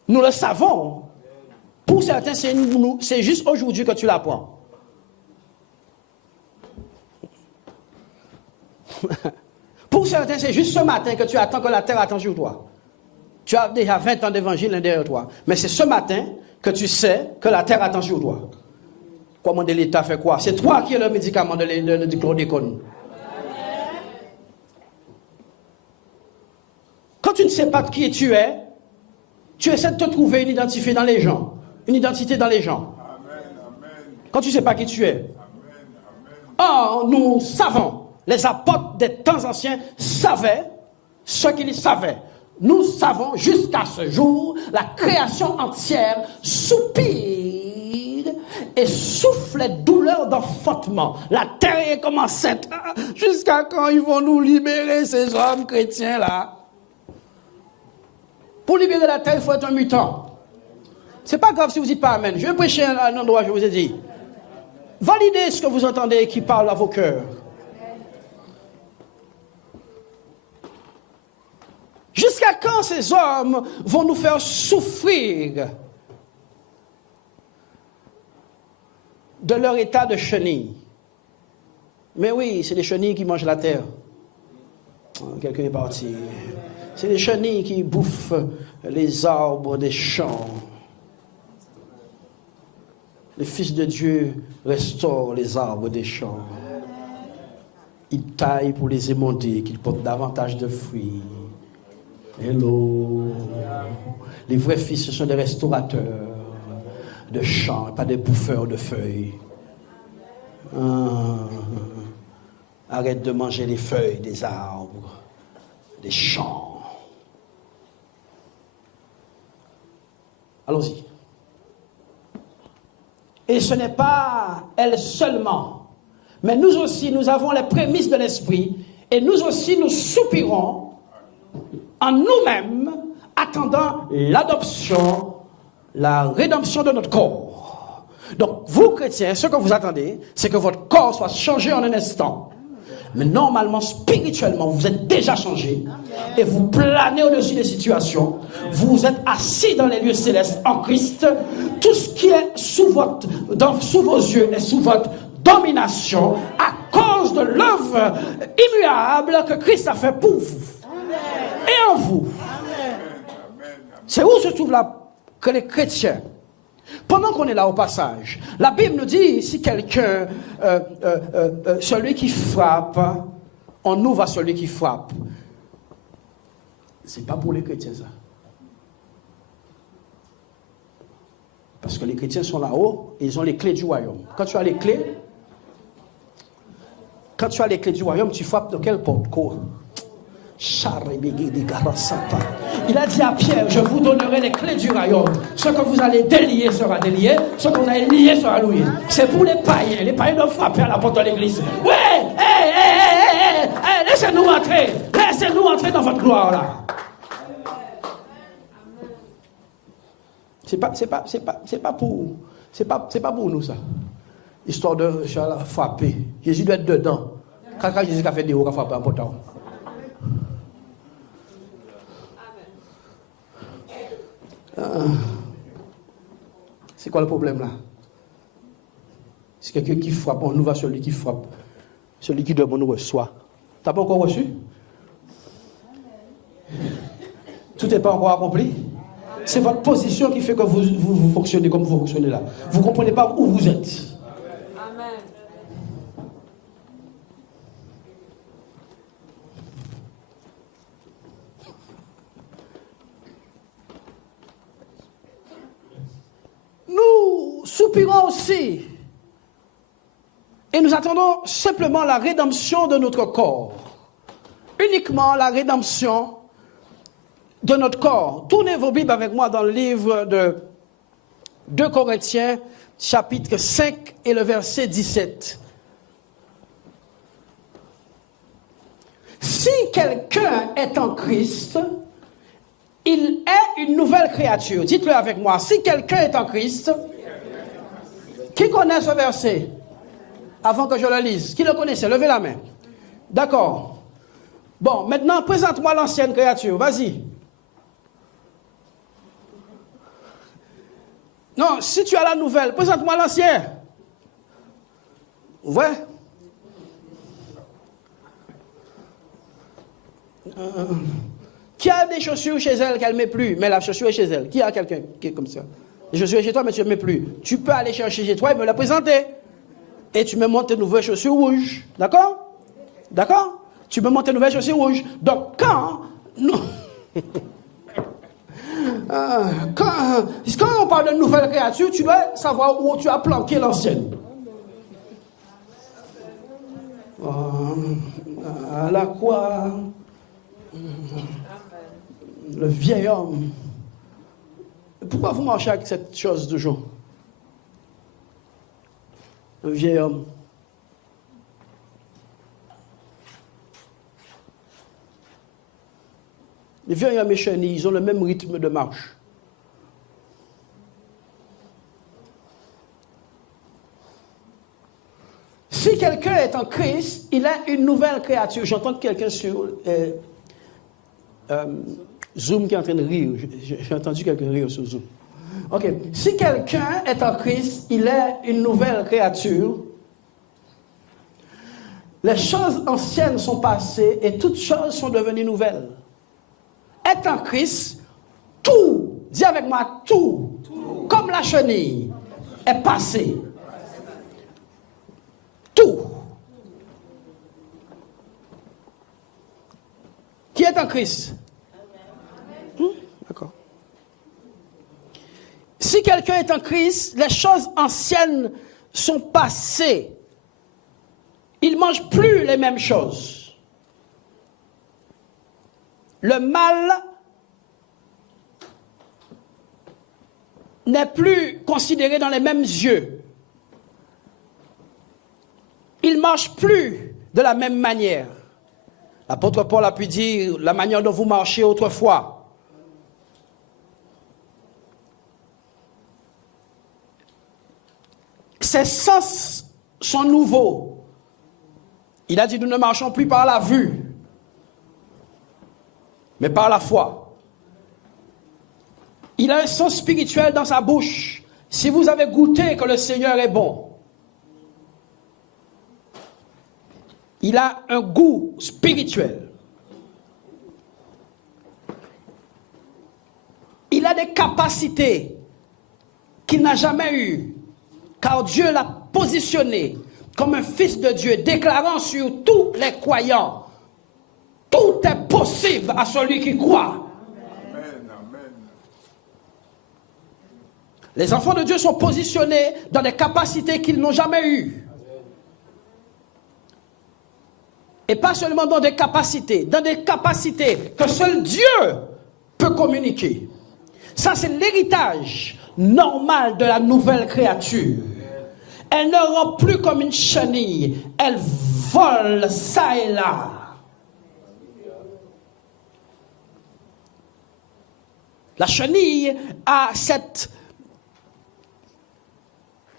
Nous le savons. Pour certains, c'est juste aujourd'hui que tu l'apprends. certains, c'est juste ce matin que tu attends que la terre attend sur toi. Tu as déjà 20 ans d'évangile derrière toi. Mais c'est ce matin que tu sais que la terre attend sur toi. Comment de l'État fait quoi? C'est toi qui es le médicament du chlordécone. Quand tu ne sais pas qui tu essaies de te trouver une identité dans les gens. Une identité dans les gens. Quand tu ne sais pas qui tu es. Or, nous savons, les apôtres des temps anciens savaient ce qu'ils savaient. Nous savons jusqu'à ce jour, la création entière soupire et souffle les douleurs d'enfantement. La terre est comme enceinte. Jusqu'à quand ils vont nous libérer, ces hommes chrétiens-là? Pour libérer la terre, il faut être un mutant. C'est pas grave si vous dites pas Amen. Je vais prêcher à un endroit, je vous ai dit. Validez ce que vous entendez qui parle à vos cœurs. Jusqu'à quand ces hommes vont nous faire souffrir de leur état de chenille? Mais oui, c'est des chenilles qui mangent la terre. Quelqu'un est parti. C'est des chenilles qui bouffent les arbres des champs. Le Fils de Dieu restaure les arbres des champs. Il taille pour les émonder, qu'ils portent davantage de fruits. Hello. Les vrais fils, ce sont des restaurateurs de champs, pas des bouffeurs de feuilles. Arrête de manger les feuilles des arbres, des champs. Allons-y. Et ce n'est pas elle seulement, mais nous aussi, nous avons les prémices de l'esprit, et nous aussi, nous soupirons en nous-mêmes, attendant l'adoption, la rédemption de notre corps. Donc, vous, chrétiens, ce que vous attendez, c'est que votre corps soit changé en un instant. Mais normalement, spirituellement, vous êtes déjà changé. Et vous planez au-dessus des situations. Vous êtes assis dans les lieux célestes en Christ. Tout ce qui est sous vos yeux est sous votre domination à cause de l'œuvre immuable que Christ a fait pour vous. Et en vous. C'est où se trouve que les chrétiens, pendant qu'on est là au passage, la Bible nous dit, si quelqu'un, celui qui frappe, on ouvre à celui qui frappe. C'est pas pour les chrétiens ça. Parce que les chrétiens sont là-haut, et ils ont les clés du royaume. Quand tu as les clés du royaume, tu frappes de quelle porte? Quoi? Il a dit à Pierre, je vous donnerai les clés du royaume. Ce que vous allez délier sera délié, ce que vous allez lier sera lié. C'est pour les païens. Les païens doivent frapper à la porte de l'église. Ouais, laissez-nous entrer. Laissez-nous entrer dans votre gloire là. C'est pas pour nous ça. Histoire de frapper. Jésus doit être dedans. Quand Jésus a fait des hauts, il a frappé un poteau. C'est quoi le problème là? C'est quelqu'un qui frappe, on nous va celui qui frappe. Celui qui donne, on nous reçoit. T'as pas encore reçu? Tout n'est pas encore accompli? C'est votre position qui fait que vous fonctionnez comme vous fonctionnez là. Vous ne comprenez pas où vous êtes. Amen. Nous soupirons aussi. Et nous attendons simplement la rédemption de notre corps. Uniquement la rédemption de notre corps. Tournez vos Bibles avec moi dans le livre de 2 Corinthiens, chapitre 5 et le verset 17. Si quelqu'un est en Christ, il est une nouvelle créature. Dites-le avec moi. Si quelqu'un est en Christ, qui connaît ce verset? Avant que je le lise. Qui le connaissait? Levez la main. D'accord. Bon, maintenant, présente-moi l'ancienne créature. Vas-y. Non, si tu as la nouvelle, présente-moi l'ancienne. Ouais. Qui a des chaussures chez elle qu'elle ne met plus, mais la chaussure est chez elle? Qui a quelqu'un qui est comme ça? Les chaussures sont chez toi, mais tu ne les mets plus. Tu peux aller chercher chez toi et me la présenter. Et tu me montres tes nouvelles chaussures rouges. D'accord? D'accord? Tu me montres tes nouvelles chaussures rouges. Donc, quand on parle de nouvelle créature, tu dois savoir où tu as planqué l'ancienne. À la quoi le vieil homme. Pourquoi vous marchez avec cette chose toujours? Le vieil homme. Les vieils hommes et chenilles, ils ont le même rythme de marche. Si quelqu'un est en Christ, il a une nouvelle créature. J'entends quelqu'un sur Zoom qui est en train de rire. J'ai entendu quelqu'un rire sur Zoom. Ok. Si quelqu'un est en Christ, il est une nouvelle créature. Les choses anciennes sont passées et toutes choses sont devenues nouvelles. Être en Christ, tout, dis avec moi, tout, comme la chenille, est passé. Tout. Qui est en Christ? D'accord. Si quelqu'un est en Christ, les choses anciennes sont passées. Il ne mange plus les mêmes choses. Le mal n'est plus considéré dans les mêmes yeux. Il ne marche plus de la même manière. L'apôtre Paul a pu dire la manière dont vous marchiez autrefois. Ses sens sont nouveaux. Il a dit, nous ne marchons plus par la vue, mais par la foi. Il a un sens spirituel dans sa bouche. Si vous avez goûté que le Seigneur est bon, il a un goût spirituel. Il a des capacités qu'il n'a jamais eues, car Dieu l'a positionné comme un fils de Dieu, déclarant sur tous les croyants, tout est possible à celui qui croit. Amen. Les enfants de Dieu sont positionnés dans des capacités qu'ils n'ont jamais eues. Et pas seulement dans des capacités que seul Dieu peut communiquer. Ça, c'est l'héritage normal de la nouvelle créature. Elle ne rend plus comme une chenille, elle vole ça et là. La chenille a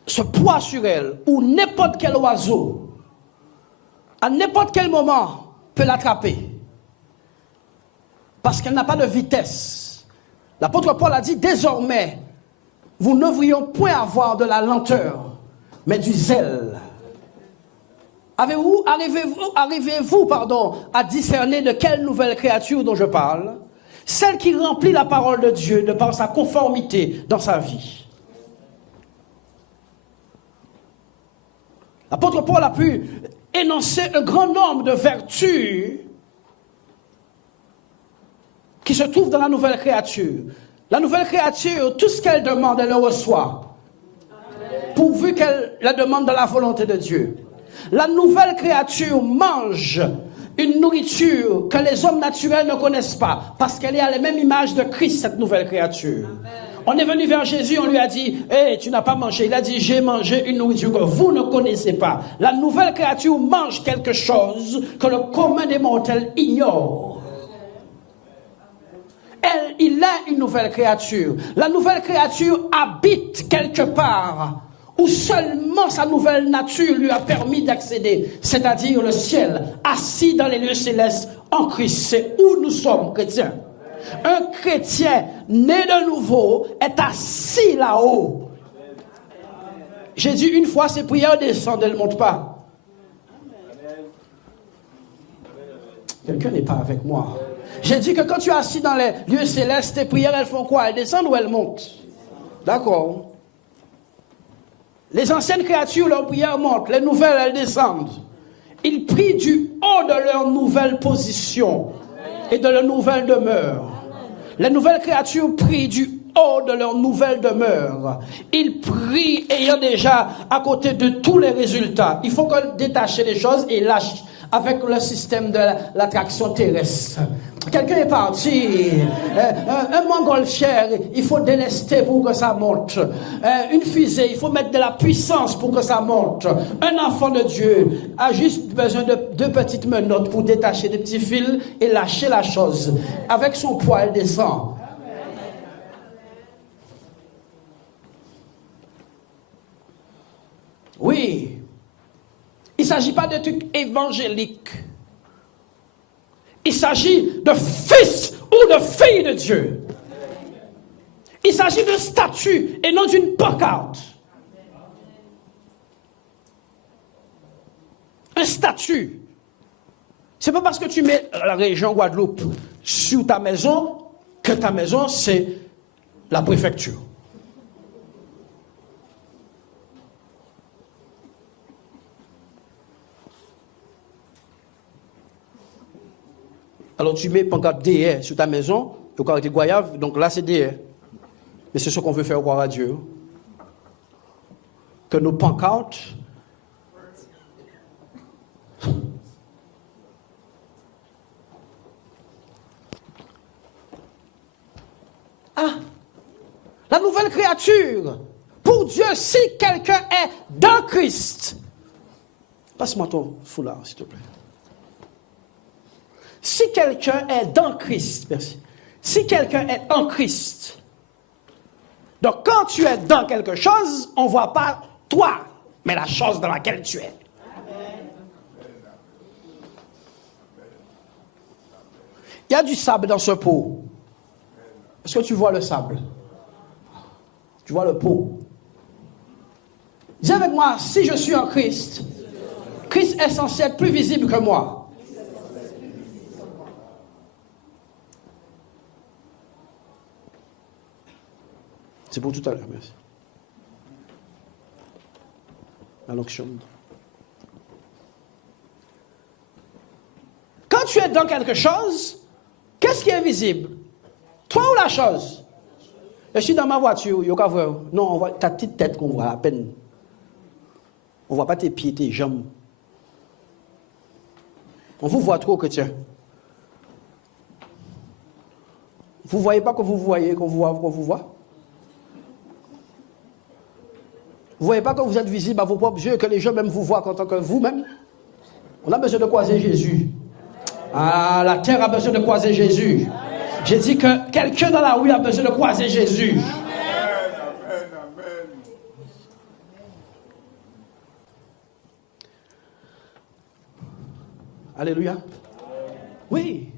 ce poids sur elle, où n'importe quel oiseau, à n'importe quel moment, peut l'attraper. Parce qu'elle n'a pas de vitesse. L'apôtre Paul a dit, désormais, vous ne devriez point avoir de la lenteur, mais du zèle. Arrivez-vous, à discerner de quelle nouvelle créature dont je parle? Celle qui remplit la parole de Dieu de par sa conformité dans sa vie. L'apôtre Paul a pu énoncer un grand nombre de vertus qui se trouvent dans la nouvelle créature. La nouvelle créature, tout ce qu'elle demande, elle le reçoit. Pourvu qu'elle la demande dans la volonté de Dieu. La nouvelle créature mange une nourriture que les hommes naturels ne connaissent pas, parce qu'elle est à la même image de Christ, cette nouvelle créature. Amen. On est venu vers Jésus, on lui a dit, hey, tu n'as pas mangé. Il a dit, j'ai mangé une nourriture que vous ne connaissez pas. La nouvelle créature mange quelque chose que le commun des mortels ignore. Il a une nouvelle créature. La nouvelle créature habite quelque part où seulement sa nouvelle nature lui a permis d'accéder, c'est-à-dire le ciel, assis dans les lieux célestes en Christ. C'est où nous sommes chrétiens. Un chrétien né de nouveau est assis là-haut. J'ai dit une fois, ses prières descendent, elles ne montent pas. Quelqu'un n'est pas avec moi. J'ai dit que quand tu es assis dans les lieux célestes, tes prières, elles font quoi? Elles descendent ou elles montent? D'accord. Les anciennes créatures, leurs prières montent. Les nouvelles, elles descendent. Ils prient du haut de leur nouvelle position et de leur nouvelle demeure. Les nouvelles créatures prient du haut de leur nouvelle demeure. Ils prient ayant déjà à côté de tous les résultats. Il faut qu'on détache les choses et lâche avec le système de l'attraction terrestre. Quelqu'un est parti. Un montgolfière, il faut délester pour que ça monte. Une fusée, il faut mettre de la puissance pour que ça monte. Un enfant de Dieu a juste besoin de 2 petites menottes pour détacher des petits fils et lâcher la chose. Avec son poids, elle descend. Oui. Il ne s'agit pas de trucs évangéliques. Il s'agit de fils ou de filles de Dieu. Il s'agit de statut et non d'une pancarte. Un statut. C'est pas parce que tu mets la région Guadeloupe sur ta maison que ta maison c'est la préfecture. Alors tu mets pancarte DR sur ta maison, au quartier Goyave, donc là c'est DR. Mais c'est ce qu'on veut faire croire à Dieu. Que nos pancartes la nouvelle créature. Pour Dieu, si quelqu'un est dans Christ, passe-moi ton foulard, s'il te plaît. Si quelqu'un est dans Christ, merci. Si quelqu'un est en Christ, donc quand tu es dans quelque chose, on ne voit pas toi, mais la chose dans laquelle tu es. Il y a du sable dans ce pot. Est-ce que tu vois le sable? Tu vois le pot. Dis avec moi, si je suis en Christ, Christ est censé être plus visible que moi. C'est pour tout à l'heure, merci. La l'onction. Quand tu es dans quelque chose, qu'est-ce qui est visible? Toi ou la chose? Je suis dans ma voiture, non, on voit ta petite tête qu'on voit à peine. On ne voit pas tes pieds, tes jambes. On vous voit trop, chrétien. Vous ne voyez pas que vous voyez, qu'on vous voit? Vous ne voyez pas que vous êtes visible à vos propres yeux, que les gens même vous voient en tant que vous-même? On a besoin de croiser Jésus. Ah, la terre a besoin de croiser Jésus. J'ai dit que quelqu'un dans la rue a besoin de croiser Jésus. Amen, amen. Alléluia. Oui.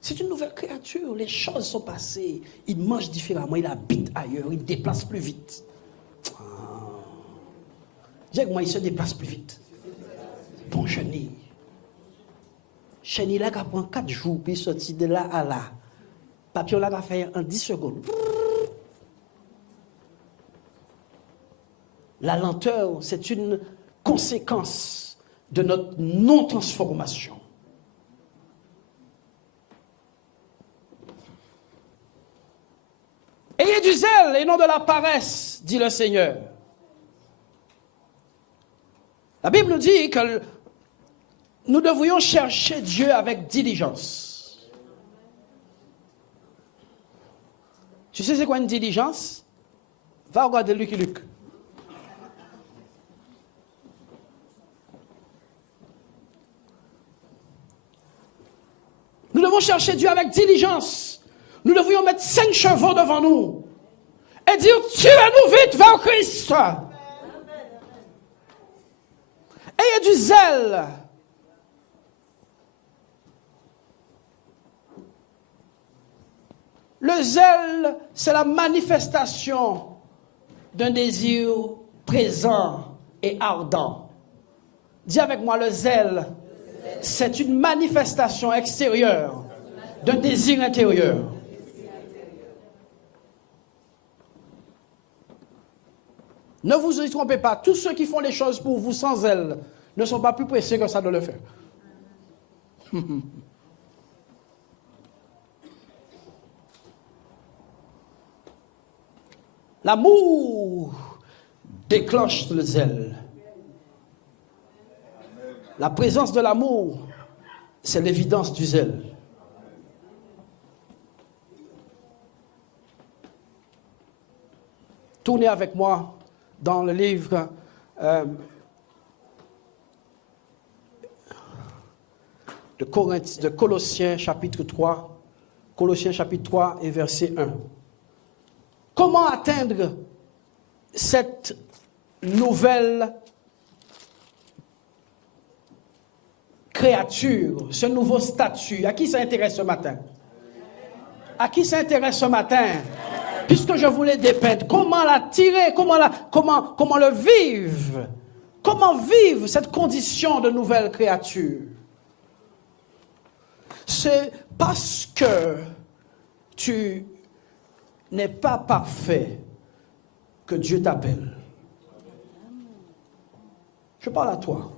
C'est une nouvelle créature. Les choses sont passées. Il mange différemment. Il habite ailleurs. Il déplace plus vite. Dis que moi, il se déplace plus vite. Bon chenille. Chenille là qui prend 4 jours puis sortir de là à là. Papillon là qui fait en 10 secondes. La lenteur, c'est une conséquence de notre non-transformation. Ayez du zèle et non de la paresse, dit le Seigneur. La Bible nous dit que nous devrions chercher Dieu avec diligence. Tu sais c'est quoi une diligence? Va regarder Lucky Luke. Nous devons chercher Dieu avec diligence. Nous devrions mettre 5 chevaux devant nous et dire, tirez-nous vite vers Christ. Ayez du zèle. Le zèle, c'est la manifestation d'un désir présent et ardent. Dis avec moi, le zèle, C'est une manifestation extérieure d'un désir intérieur. Ne vous y trompez pas, tous ceux qui font les choses pour vous sans zèle ne sont pas plus pressés que ça de le faire. L'amour déclenche le zèle. La présence de l'amour, c'est l'évidence du zèle. Tournez avec moi dans le livre de Colossiens chapitre 3, Colossiens chapitre 3 et verset 1. Comment atteindre cette nouvelle créature, ce nouveau statut? À qui ça intéresse ce matin? À qui ça intéresse ce matin? Puisque je voulais dépeindre, comment l'attirer, comment le vivre? Comment vivre cette condition de nouvelle créature? C'est parce que tu n'es pas parfait que Dieu t'appelle. Je parle à toi.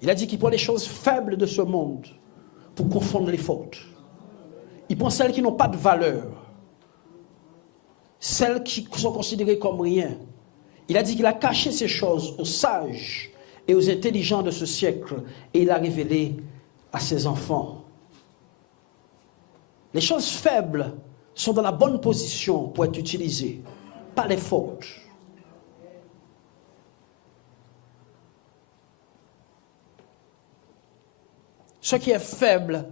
Il a dit qu'il prend les choses faibles de ce monde pour confondre les fortes. Il prend celles qui n'ont pas de valeur, celles qui sont considérées comme rien. Il a dit qu'il a caché ces choses aux sages et aux intelligents de ce siècle et il a révélé à ses enfants. Les choses faibles sont dans la bonne position pour être utilisées, pas les fortes. Ce qui est faible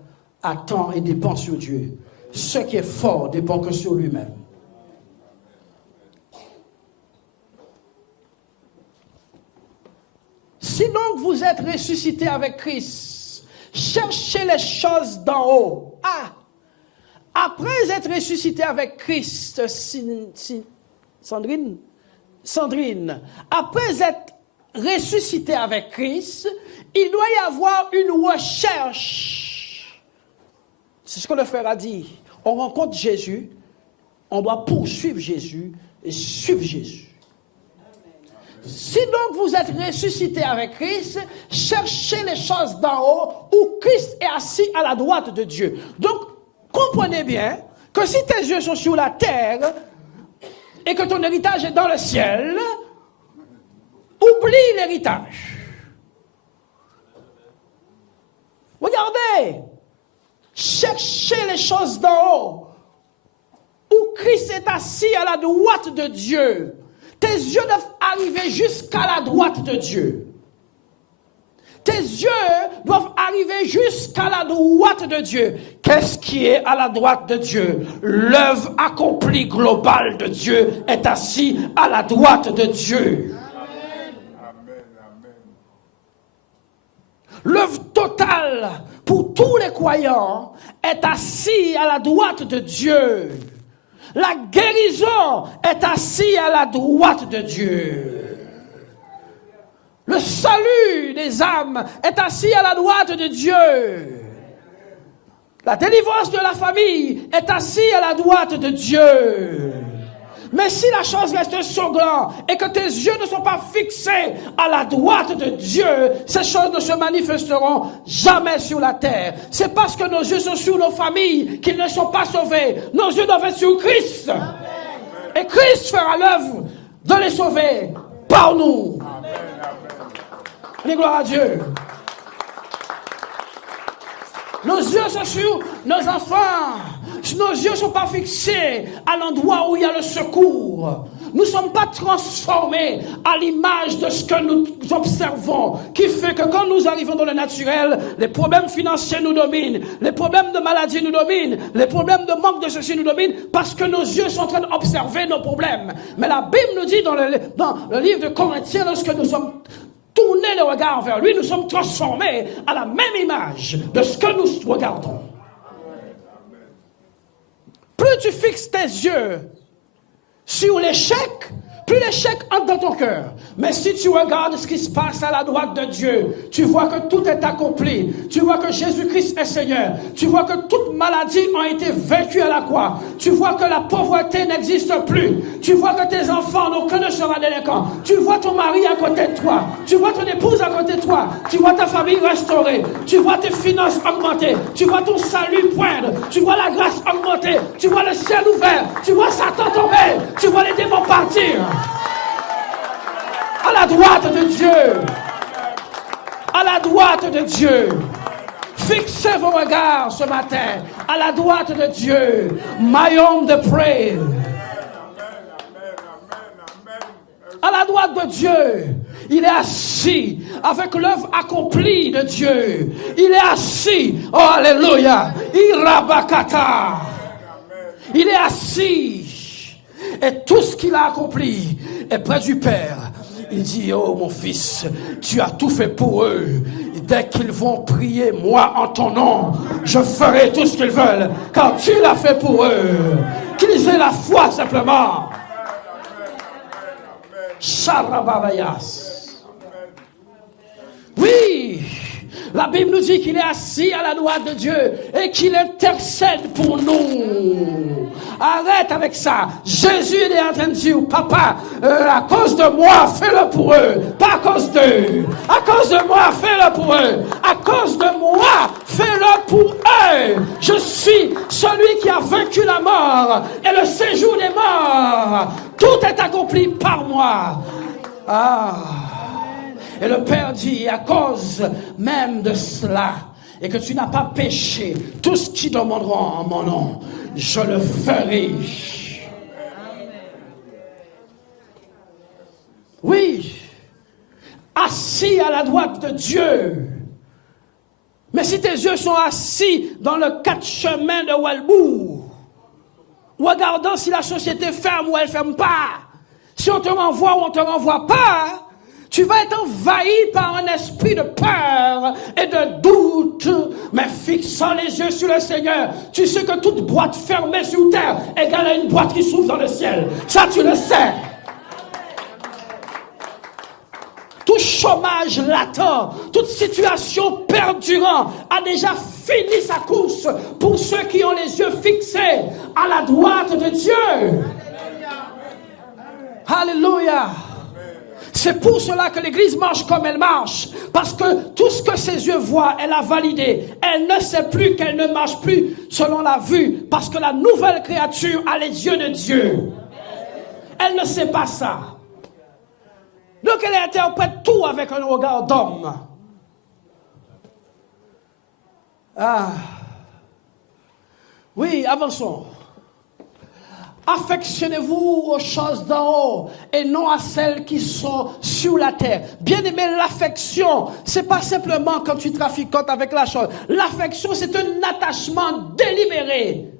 attend et dépend sur Dieu. Ce qui est fort dépend que sur lui-même. Si donc vous êtes ressuscité avec Christ, cherchez les choses d'en haut. Après être ressuscité avec Christ, Sandrine, après être ressuscité avec Christ, il doit y avoir une recherche. C'est ce que le frère a dit. On rencontre Jésus, on doit poursuivre Jésus et suivre Jésus. Si donc vous êtes ressuscité avec Christ, cherchez les choses d'en haut où Christ est assis à la droite de Dieu. Donc, comprenez bien que si tes yeux sont sur la terre et que ton héritage est dans le ciel, oublie l'héritage. Regardez, cherchez les choses d'en haut où Christ est assis à la droite de Dieu. Tes yeux doivent arriver jusqu'à la droite de Dieu. Tes yeux doivent arriver jusqu'à la droite de Dieu. Qu'est-ce qui est à la droite de Dieu? L'œuvre accomplie globale de Dieu est assise à la droite de Dieu. L'œuvre totale pour tous les croyants est assise à la droite de Dieu. La guérison est assise à la droite de Dieu. Le salut des âmes est assis à la droite de Dieu. La délivrance de la famille est assise à la droite de Dieu. Mais si la chose reste sanglante et que tes yeux ne sont pas fixés à la droite de Dieu, ces choses ne se manifesteront jamais sur la terre. C'est parce que nos yeux sont sur nos familles qu'ils ne sont pas sauvés. Nos yeux doivent être sur Christ. Amen. Et Christ fera l'œuvre de les sauver par nous. Amen. Gloire à Dieu. Nos yeux sont sur nos enfants. Nos yeux ne sont pas fixés à l'endroit où il y a le secours. Nous ne sommes pas transformés à l'image de ce que nous observons, qui fait que quand nous arrivons dans le naturel, les problèmes financiers nous dominent, les problèmes de maladie nous dominent, les problèmes de manque de ceci nous dominent, parce que nos yeux sont en train d'observer nos problèmes. Mais la Bible nous dit dans le livre de Corinthiens, lorsque nous sommes tournés le regard vers lui, nous sommes transformés à la même image de ce que nous regardons. Plus tu fixes tes yeux sur l'échec, plus l'échec entre dans ton cœur. Mais si tu regardes ce qui se passe à la droite de Dieu, tu vois que tout est accompli. Tu vois que Jésus-Christ est Seigneur. Tu vois que toute maladie a été vaincue à la croix. Tu vois que la pauvreté n'existe plus. Tu vois que tes enfants n'ont que ne sera délinquant. Tu vois ton mari à côté de toi. Tu vois ton épouse à côté de toi. Tu vois ta famille restaurée. Tu vois tes finances augmenter. Tu vois ton salut poindre. Tu vois la grâce augmenter. Tu vois le ciel ouvert. Tu vois Satan tomber. Tu vois les démons partir. À la droite de Dieu. À la droite de Dieu. Fixez vos regards ce matin à la droite de Dieu. My home de pray. À la droite de Dieu. Il est assis avec l'œuvre accomplie de Dieu. Il est assis. Oh, alléluia. Irabakata. Il est assis. Et tout ce qu'il a accompli est près du Père. Il dit, oh mon fils, tu as tout fait pour eux. Dès qu'ils vont prier moi en ton nom, je ferai tout ce qu'ils veulent, car tu l'as fait pour eux. Qu'ils aient la foi simplement. Sharababayas. Oui, la Bible nous dit qu'il est assis à la droite de Dieu et qu'il intercède pour nous. Arrête avec ça. Jésus est en train de dire, papa, à cause de moi, fais-le pour eux. Pas à cause d'eux. À cause de moi, fais-le pour eux. À cause de moi, fais-le pour eux. Je suis celui qui a vaincu la mort et le séjour des morts. Tout est accompli par moi. Ah. Et le Père dit, à cause même de cela, et que tu n'as pas péché, tout ce qu'ils demanderont en mon nom, je le ferai. Oui, assis à la droite de Dieu. Mais si tes yeux sont assis dans le 4 chemins de Walbourg, regardant si la société ferme ou elle ne ferme pas, si on te renvoie ou on ne te renvoie pas, tu vas être envahi par un esprit de peur et de doute. Mais fixant les yeux sur le Seigneur, tu sais que toute boîte fermée sur terre égale à une boîte qui s'ouvre dans le ciel. Ça, tu le sais. Tout chômage latent, toute situation perdurant a déjà fini sa course pour ceux qui ont les yeux fixés à la droite de Dieu. Alléluia. C'est pour cela que l'Église marche comme elle marche. Parce que tout ce que ses yeux voient, elle a validé. Elle ne sait plus qu'elle ne marche plus selon la vue. Parce que la nouvelle créature a les yeux de Dieu. Elle ne sait pas ça. Donc elle interprète tout avec un regard d'homme. Ah. Oui, avançons. Affectionnez-vous aux choses d'en haut et non à celles qui sont sur la terre. Bien aimé, l'affection, c'est pas simplement quand tu traficotes avec la chose. L'affection, c'est un attachement délibéré.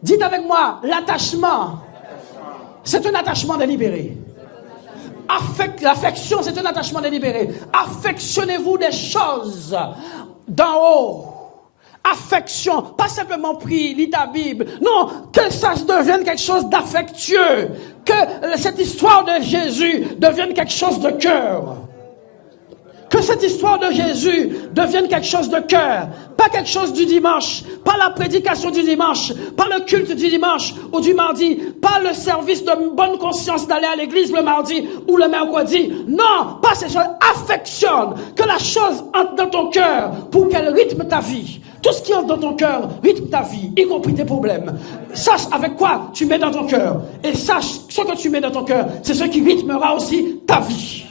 Dites avec moi, l'attachement, c'est un attachement délibéré. L'affection, c'est un attachement délibéré. Affectionnez-vous des choses d'en haut. Affection, pas simplement prie, lis ta Bible. Non, que ça devienne quelque chose d'affectueux. Que cette histoire de Jésus devienne quelque chose de cœur. Que cette histoire de Jésus devienne quelque chose de cœur. Pas quelque chose du dimanche. Pas la prédication du dimanche. Pas le culte du dimanche ou du mardi. Pas le service de bonne conscience d'aller à l'église le mardi ou le mercredi. Non, pas ces choses. Affectionne. Que la chose entre dans ton cœur pour qu'elle rythme ta vie. Tout ce qui entre dans ton cœur rythme ta vie, y compris tes problèmes. Sache avec quoi tu mets dans ton cœur. Et sache ce que tu mets dans ton cœur, c'est ce qui rythmera aussi ta vie.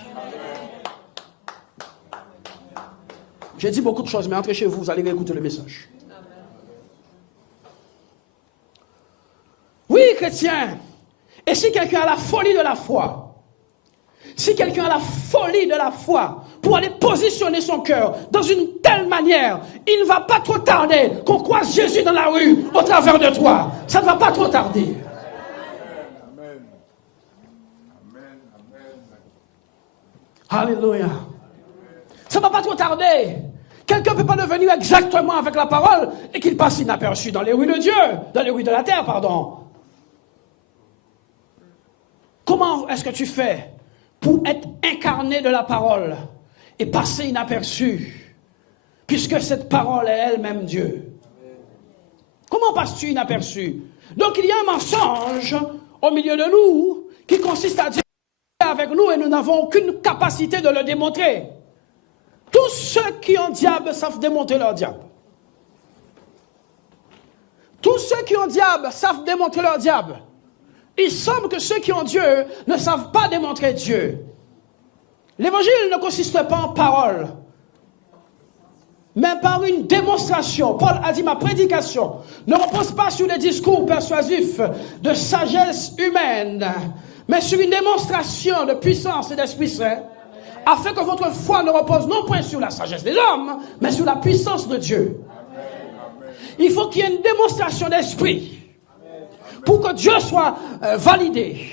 J'ai dit beaucoup de choses, mais entrez chez vous, vous allez réécouter le message. Oui, chrétien. Et si quelqu'un a la folie de la foi, si quelqu'un a la folie de la foi pour aller positionner son cœur dans une telle manière, il ne va pas trop tarder qu'on croise Jésus dans la rue au travers de toi. Ça ne va pas trop tarder. Amen. Alléluia. Ça ne va pas trop tarder. Quelqu'un ne peut pas devenir exactement avec la parole et qu'il passe inaperçu dans les rues de Dieu, dans les rues de la terre, pardon. Comment est-ce que tu fais pour être incarné de la parole et passer inaperçu, puisque cette parole est elle-même Dieu? Comment passes-tu inaperçu? Donc il y a un mensonge au milieu de nous qui consiste à dire avec nous et nous n'avons aucune capacité de le démontrer. Tous ceux qui ont diable savent démontrer leur diable. Tous ceux qui ont diable savent démontrer leur diable. Il semble que ceux qui ont Dieu ne savent pas démontrer Dieu. L'évangile ne consiste pas en paroles, mais par une démonstration. Paul a dit, ma prédication ne repose pas sur des discours persuasifs de sagesse humaine, mais sur une démonstration de puissance et d'Esprit Saint, afin que votre foi ne repose non point sur la sagesse des hommes, mais sur la puissance de Dieu. Il faut qu'il y ait une démonstration d'esprit pour que Dieu soit validé.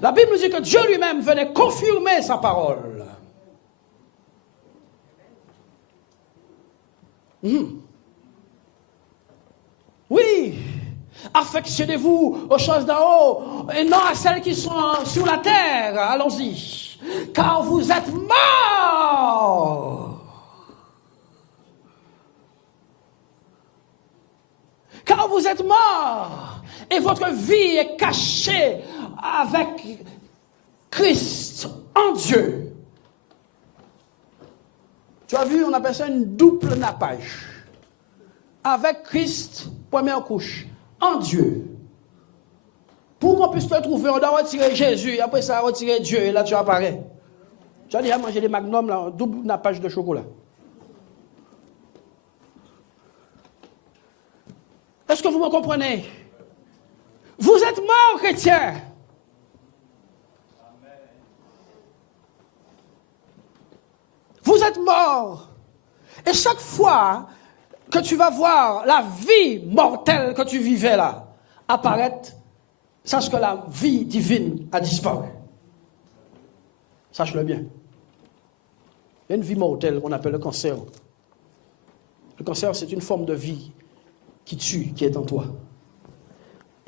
La Bible nous dit que Dieu lui-même venait confirmer sa parole. Oui, affectionnez-vous aux choses d'en haut et non à celles qui sont sur la terre. Allons-y, car vous êtes morts. Car vous êtes morts et votre vie est cachée avec Christ en Dieu. Tu as vu, on appelle ça une double nappage. Avec Christ, première couche, en Dieu. Pour qu'on puisse te trouver, on doit retirer Jésus, et après ça, retirer Dieu, et là tu apparais. Tu as déjà mangé des magnums, là, double nappage de chocolat. Est-ce que vous me comprenez? Vous êtes morts, chrétiens. Vous êtes morts. Et chaque fois que tu vas voir la vie mortelle que tu vivais là apparaître, sache que la vie divine a disparu. Sache-le bien. Il y a une vie mortelle qu'on appelle le cancer. Le cancer, c'est une forme de vie qui tue, qui est en toi.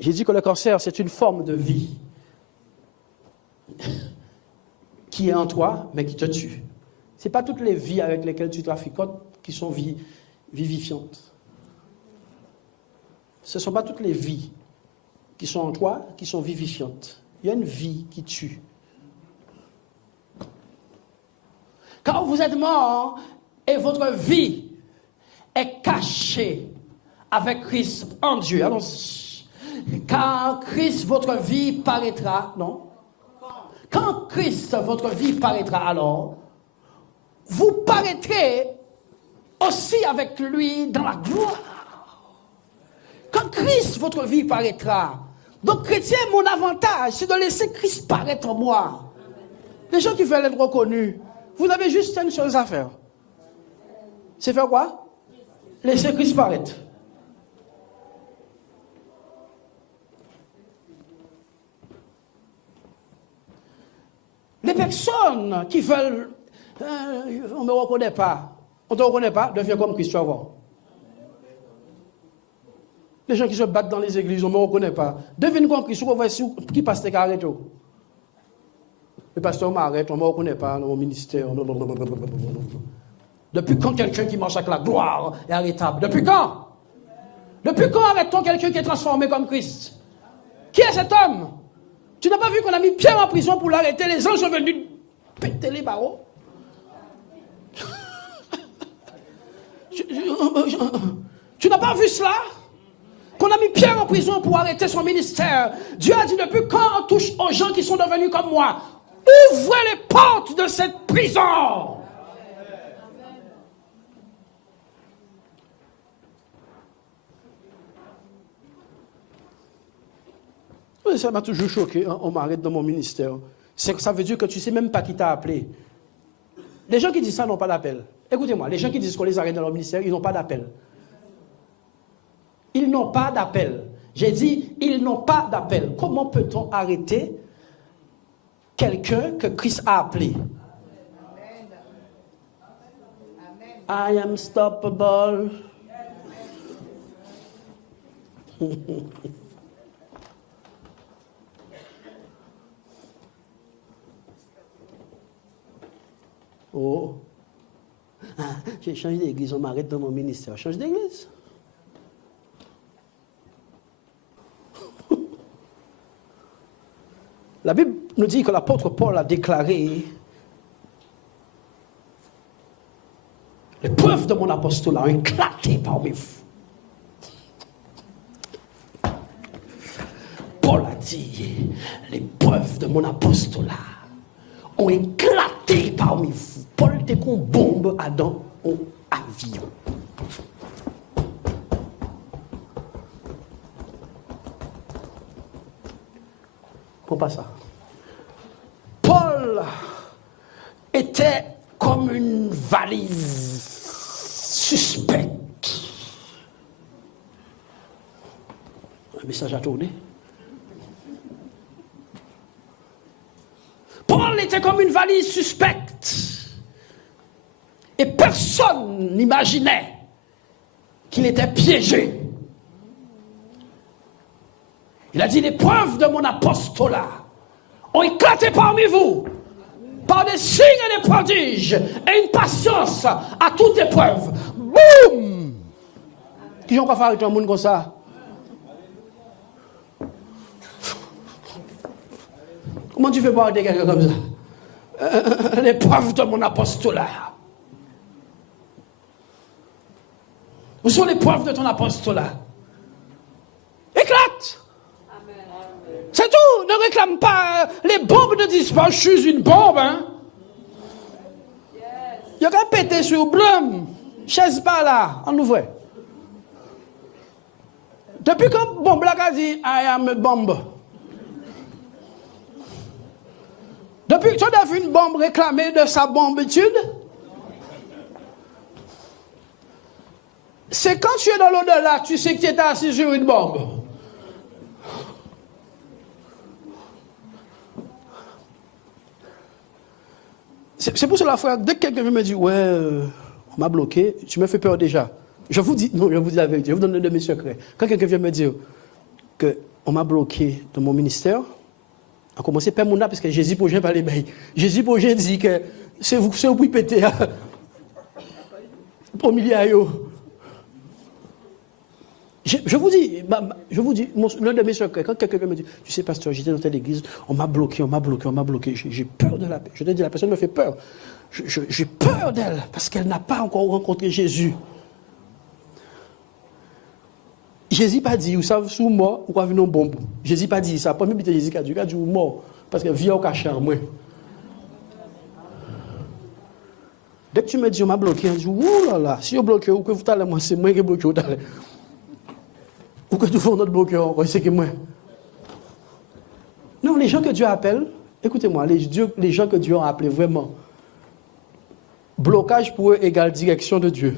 J'ai dit que le cancer, c'est une forme de vie qui est en toi, mais qui te tue. Ce n'est pas toutes les vies avec lesquelles tu traficotes qui sont vivifiantes. Ce ne sont pas toutes les vies qui sont en toi qui sont vivifiantes. Il y a une vie qui tue. Quand vous êtes mort et votre vie est cachée avec Christ en Dieu. Allons-y. Quand Christ, votre vie paraîtra, non? Quand Christ, votre vie paraîtra, alors, vous paraîtrez aussi avec lui dans la gloire. Quand Christ, votre vie paraîtra. Donc, chrétien, mon avantage, c'est de laisser Christ paraître en moi. Les gens qui veulent être reconnus, vous avez juste une chose à faire. C'est faire quoi? Laisser Christ paraître. Les personnes qui veulent, on ne me reconnaît pas, on ne te reconnaît pas, deviens comme Christ, tu vas voir. Les gens qui se battent dans les églises, on ne me reconnaît pas. Deviens comme Christ, on va voir qui pasteur qui arrête. Le pasteur m'arrête, on ne me reconnaît pas dans mon ministère. Depuis quand quelqu'un qui marche avec la gloire est arrêtable? Depuis quand? Depuis quand arrête-t-on quelqu'un qui est transformé comme Christ? Qui est cet homme? Tu n'as pas vu qu'on a mis Pierre en prison pour l'arrêter? Les anges sont venus péter les barreaux. Tu n'as pas vu cela? Qu'on a mis Pierre en prison pour arrêter son ministère. Dieu a dit, depuis quand on touche aux gens qui sont devenus comme moi? Ouvrez les portes de cette prison. Ça m'a toujours choqué, on m'arrête dans mon ministère. Ça veut dire que tu ne sais même pas qui t'a appelé. Les gens qui disent ça n'ont pas d'appel. Écoutez-moi, les gens qui disent qu'on les arrête dans leur ministère, ils n'ont pas d'appel. Ils n'ont pas d'appel. J'ai dit, ils n'ont pas d'appel. Comment peut-on arrêter quelqu'un que Christ a appelé? I am stoppable. Oh. Ah, j'ai changé d'église, on m'arrête dans mon ministère. Change d'église. La Bible nous dit que l'apôtre Paul a déclaré les preuves de mon apostolat ont éclaté parmi vous. Paul a dit les preuves de mon apostolat ont éclaté parmi vous. Paul était qu'on bombe dans un avion. Pas ça. Paul était comme une valise suspecte. Un message à tourner. Paul était comme une valise suspecte. Et personne n'imaginait qu'il était piégé. Il a dit, les preuves de mon apostolat ont éclaté parmi vous par des signes et des prodiges et une patience à toute épreuve. Boum! Qui ont qu'à faire avec un monde comme ça? Comment tu fais pour arrêter quelqu'un comme ça? Les preuves de mon apostolat. Où sont les preuves de ton apostolat? Éclate! C'est tout, ne réclame pas. Les bombes ne disent pas, je suis une bombe. Hein? Il y a qu'à péter sur blum. Chaise pas là, en ouvre. Depuis quand bombe là a dit, I am a bomb. Depuis que tu as vu une bombe réclamer de sa bombitude, c'est quand tu es dans l'au-delà, tu sais que tu es assis sur une bombe. C'est pour cela, frère, dès que quelqu'un me dit, ouais, on m'a bloqué, tu me fais peur déjà. Je vous dis, non, je vous dis la vérité, je vous donne un de mes secrets. Quand quelqu'un vient me dire qu'on m'a bloqué dans mon ministère, a commencé par mon âme, parce que Jésus pour pas les bails. Jésus pour dit que c'est vous qui pétez au milieu. Je vous dis, l'un de mes secrets, quand quelqu'un me dit, tu sais, pasteur, j'étais dans telle église, on m'a bloqué. J'ai peur de la paix. Je te dis, la personne me fait peur. J'ai peur d'elle, parce qu'elle n'a pas encore rencontré Jésus. Jésus pas dit, vous savez, sous mort, ou quoi venir un bombe. Jésus pas dit ça. Pas même Jésus qui a dit, il a dit, mort, parce que vie au caché en moi. Dès que tu me dis, on m'a bloqué, on dit, ouh là là, si on bloqué, ou que vous allez, moi, c'est moi qui ai bloqué, vous allez. Ou que tu fais notre bloqueur, c'est que moi. Non, les gens que Dieu appelle, écoutez-moi, les gens que Dieu a appelés vraiment, blocage pour eux égale direction de Dieu.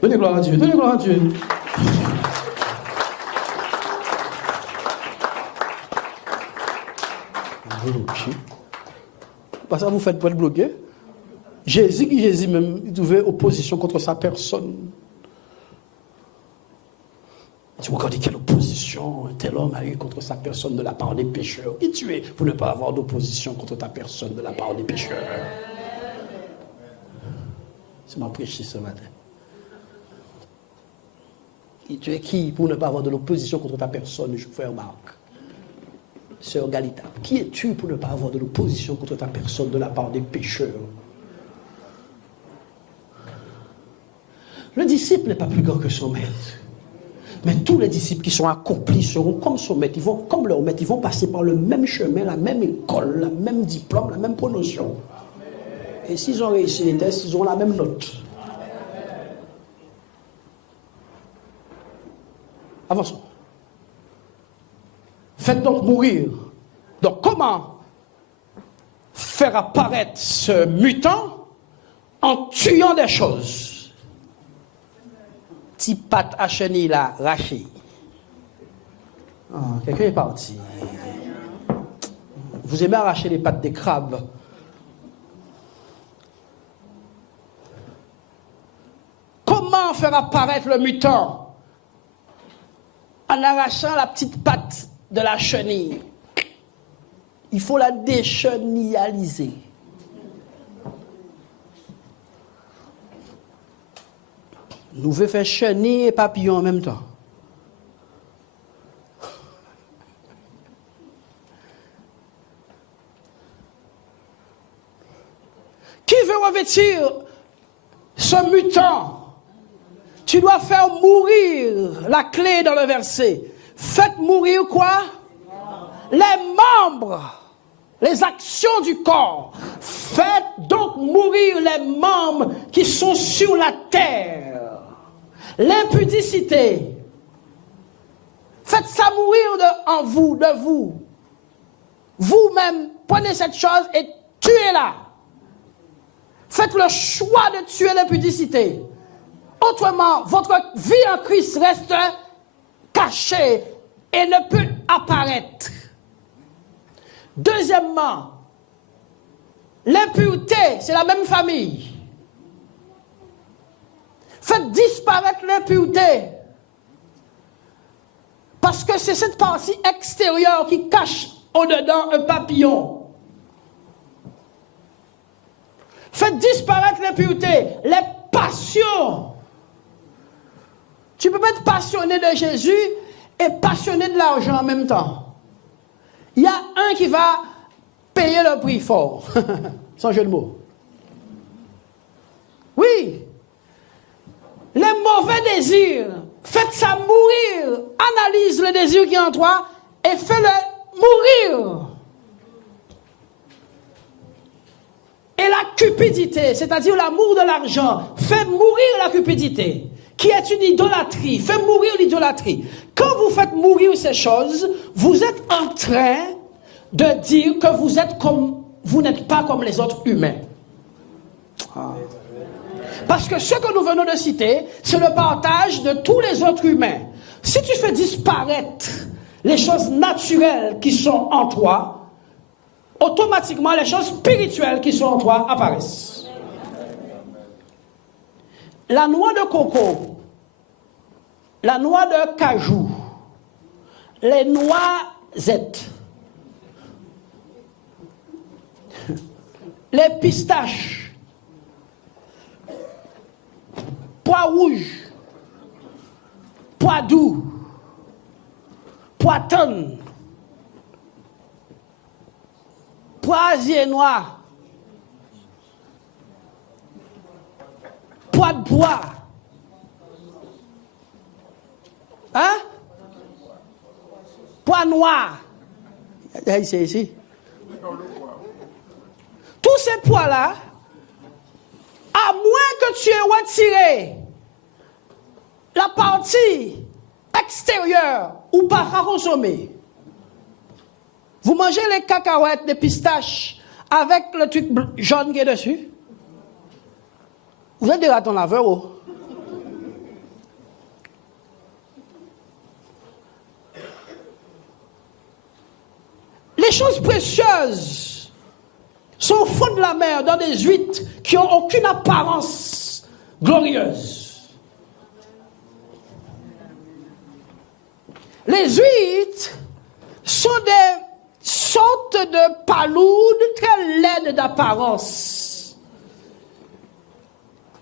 Donnez gloire à Dieu, donnez gloire à Dieu. Bloqué. Pas ça vous faites pour être bloqué. Jésus même, il trouvait opposition contre sa personne. Tu regardez quelle opposition un tel homme a eu contre sa personne de la part des pécheurs. Qui tu es pour ne pas avoir d'opposition contre ta personne de la part des pécheurs? C'est ma prêché ce matin. Et tu es qui pour ne pas avoir de l'opposition contre ta personne, frère Marc? Sœur Galita, qui es-tu pour ne pas avoir de l'opposition contre ta personne de la part des pécheurs? Le disciple n'est pas plus grand que son maître. Mais tous les disciples qui sont accomplis seront comme son maître. Ils vont, comme leur maître, ils vont passer par le même chemin, la même école, le même diplôme, la même promotion. Et s'ils ont réussi les tests, ils auront la même note. Avançons. Faites donc mourir. Donc comment faire apparaître ce mutant en tuant des choses? Petit pâte à chenille là, raché. Ah, quelqu'un est parti. Vous aimez arracher les pattes des crabes. Comment faire apparaître le mutant? En arrachant la petite patte de la chenille. Il faut la déchenillaliser. Nous voulons faire chenille et papillon en même temps. Qui veut revêtir ce mutant? Tu dois faire mourir la clé dans le verset. Faites mourir quoi? Les membres, les actions du corps. Faites donc mourir les membres qui sont sur la terre. L'impudicité. Faites ça mourir en vous, de vous. Vous-même, prenez cette chose et tuez-la. Faites le choix de tuer l'impudicité. Autrement, votre vie en Christ reste cachée et ne peut apparaître. Deuxièmement, l'impureté, c'est la même famille. Faites disparaître l'impureté. Parce que c'est cette partie extérieure qui cache au-dedans un papillon. Faites disparaître l'impureté, les passions. Tu ne peux pas être passionné de Jésus et passionné de l'argent en même temps. Il y a un qui va payer le prix fort, sans jeu de mots. Oui. Les mauvais désirs, faites ça mourir. Analyse le désir qui est en toi et fais-le mourir. Et la cupidité, c'est-à-dire l'amour de l'argent, fait mourir la cupidité, qui est une idolâtrie, fait mourir l'idolâtrie. Quand vous faites mourir ces choses, vous êtes en train de dire que vous n'êtes pas comme les autres humains. Parce que ce que nous venons de citer, c'est le partage de tous les autres humains. Si tu fais disparaître les choses naturelles qui sont en toi, automatiquement les choses spirituelles qui sont en toi apparaissent. La noix de coco, la noix de cajou, les noisettes, les pistaches, pois rouge, pois doux, pois tonne, pois noir, pois de bois. Hein? Pois noir. C'est ici. Tous ces pois-là, à moins que tu aies retiré la partie extérieure ou pas à consommer, vous mangez les cacahuètes, les pistaches avec le truc jaune qui est dessus. Vous êtes des ratons laveurs, oh. Les choses précieuses sont au fond de la mer, dans des huîtres qui n'ont aucune apparence glorieuse. Les huîtres sont des sortes de paloudes très laides d'apparence.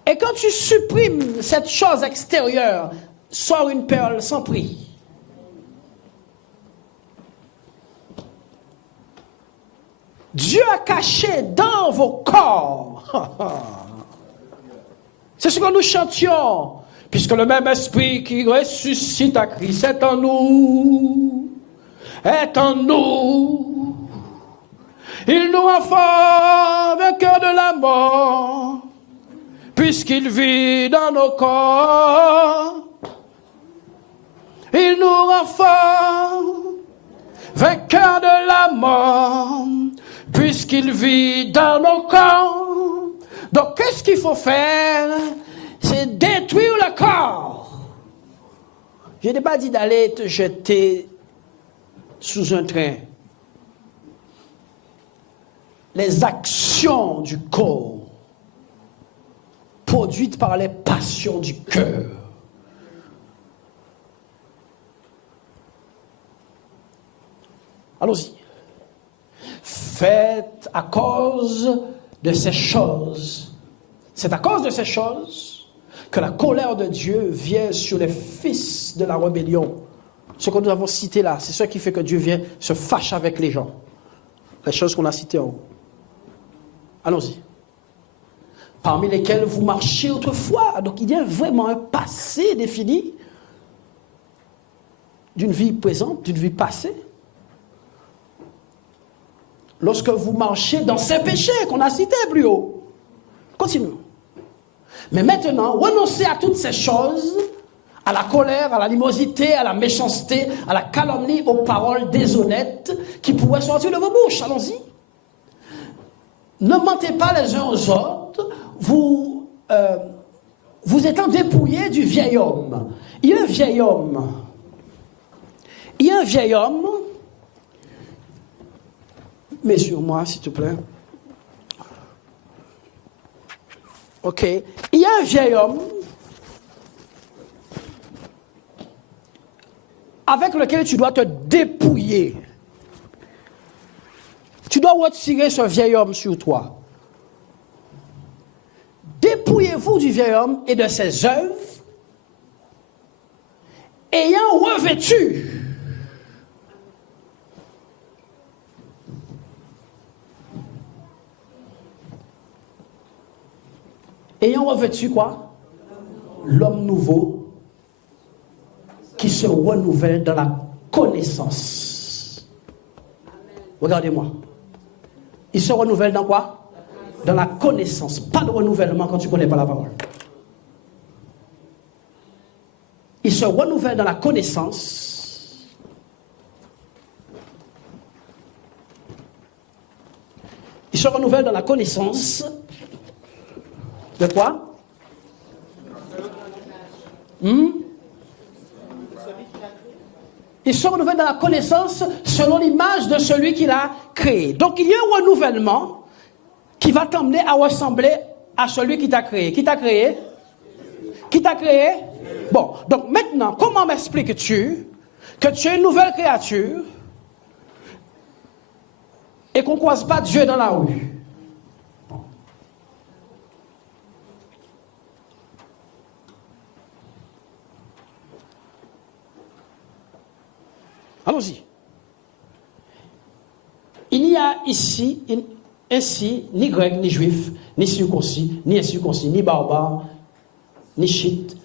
Et quand tu supprimes cette chose extérieure, sort une perle sans prix. Dieu a caché dans vos corps. C'est ce que nous chantions. Puisque le même esprit qui ressuscite à Christ est en nous. Est en nous. Il nous rend fort vainqueur de la mort. Puisqu'il vit dans nos corps. Il nous rend fort vainqueur de la mort. Puisqu'il vit dans nos corps. Donc, qu'est-ce qu'il faut faire? C'est détruire le corps. Je n'ai pas dit d'aller te jeter sous un train. Les actions du corps, produites par les passions du cœur. Allons-y. faites à cause de ces choses. C'est à cause de ces choses que la colère de Dieu vient sur les fils de la rébellion. Ce que nous avons cité là, c'est ce qui fait que Dieu vient se fâcher avec les gens. Les choses qu'on a citées en haut. Allons-y. Parmi lesquels vous marchiez autrefois. Donc il y a vraiment un passé défini d'une vie présente, d'une vie passée. Lorsque vous marchez dans ces péchés qu'on a cités plus haut. Continuons. Mais maintenant, renoncez à toutes ces choses, à la colère, à l'animosité, à la méchanceté, à la calomnie, aux paroles déshonnêtes qui pourraient sortir de vos bouches. Allons-y. Ne mentez pas les uns aux autres, vous étant dépouillés du vieil homme. Il y a un vieil homme. Il y a un vieil homme. Mets sur moi, s'il te plaît. Ok. Il y a un vieil homme avec lequel tu dois te dépouiller. Tu dois retirer ce vieil homme sur toi. Dépouillez-vous du vieil homme et de ses œuvres, ayant revêtu quoi? L'homme nouveau qui se renouvelle dans la connaissance. Regardez-moi. Il se renouvelle dans quoi? Dans la connaissance. Pas de renouvellement quand tu ne connais pas la parole. Il se renouvelle dans la connaissance. Il se renouvelle dans la connaissance. De quoi? Il se renouvelle dans la connaissance selon l'image de celui qui l'a créé. Donc il y a un renouvellement qui va t'emmener à ressembler à celui qui t'a créé. Qui t'a créé? Qui t'a créé? Bon, donc maintenant, comment m'expliques-tu que tu es une nouvelle créature et qu'on ne croise pas Dieu dans la rue? Allons-y. Il n'y a ici, ainsi, ni grec, ni juif, ni circoncis, ni incirconcis, ni barbare, ni chite,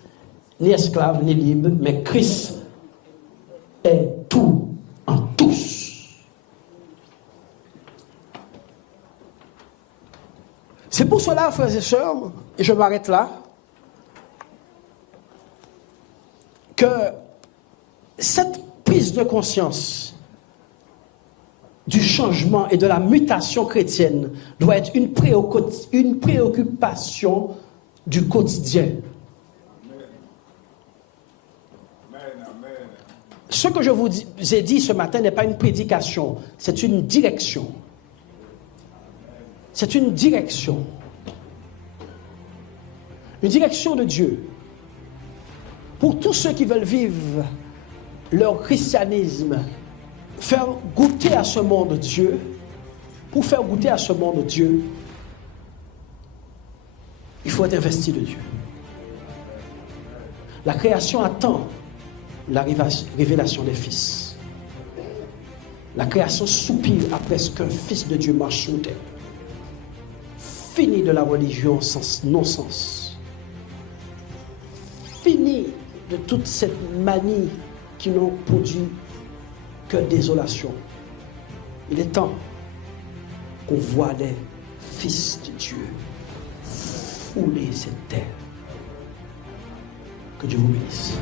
ni esclave, ni libre, mais Christ est tout en tous. C'est pour cela, frères et sœurs, et je m'arrête là, que cette prise de conscience du changement et de la mutation chrétienne doit être une préoccupation du quotidien. Ce que je vous ai dit ce matin n'est pas une prédication, c'est une direction. C'est une direction. Une direction de Dieu. Pour tous ceux qui veulent vivre leur christianisme, faire goûter à ce monde Dieu, pour faire goûter à ce monde Dieu, il faut être investi de Dieu. La création attend la révélation des fils. La création soupire après ce qu'un fils de Dieu marche sur terre. Fini de la religion sans non-sens. Fini de toute cette manie qui n'ont produit que désolation. Il est temps qu'on voit les fils de Dieu fouler cette terre. Que Dieu vous bénisse.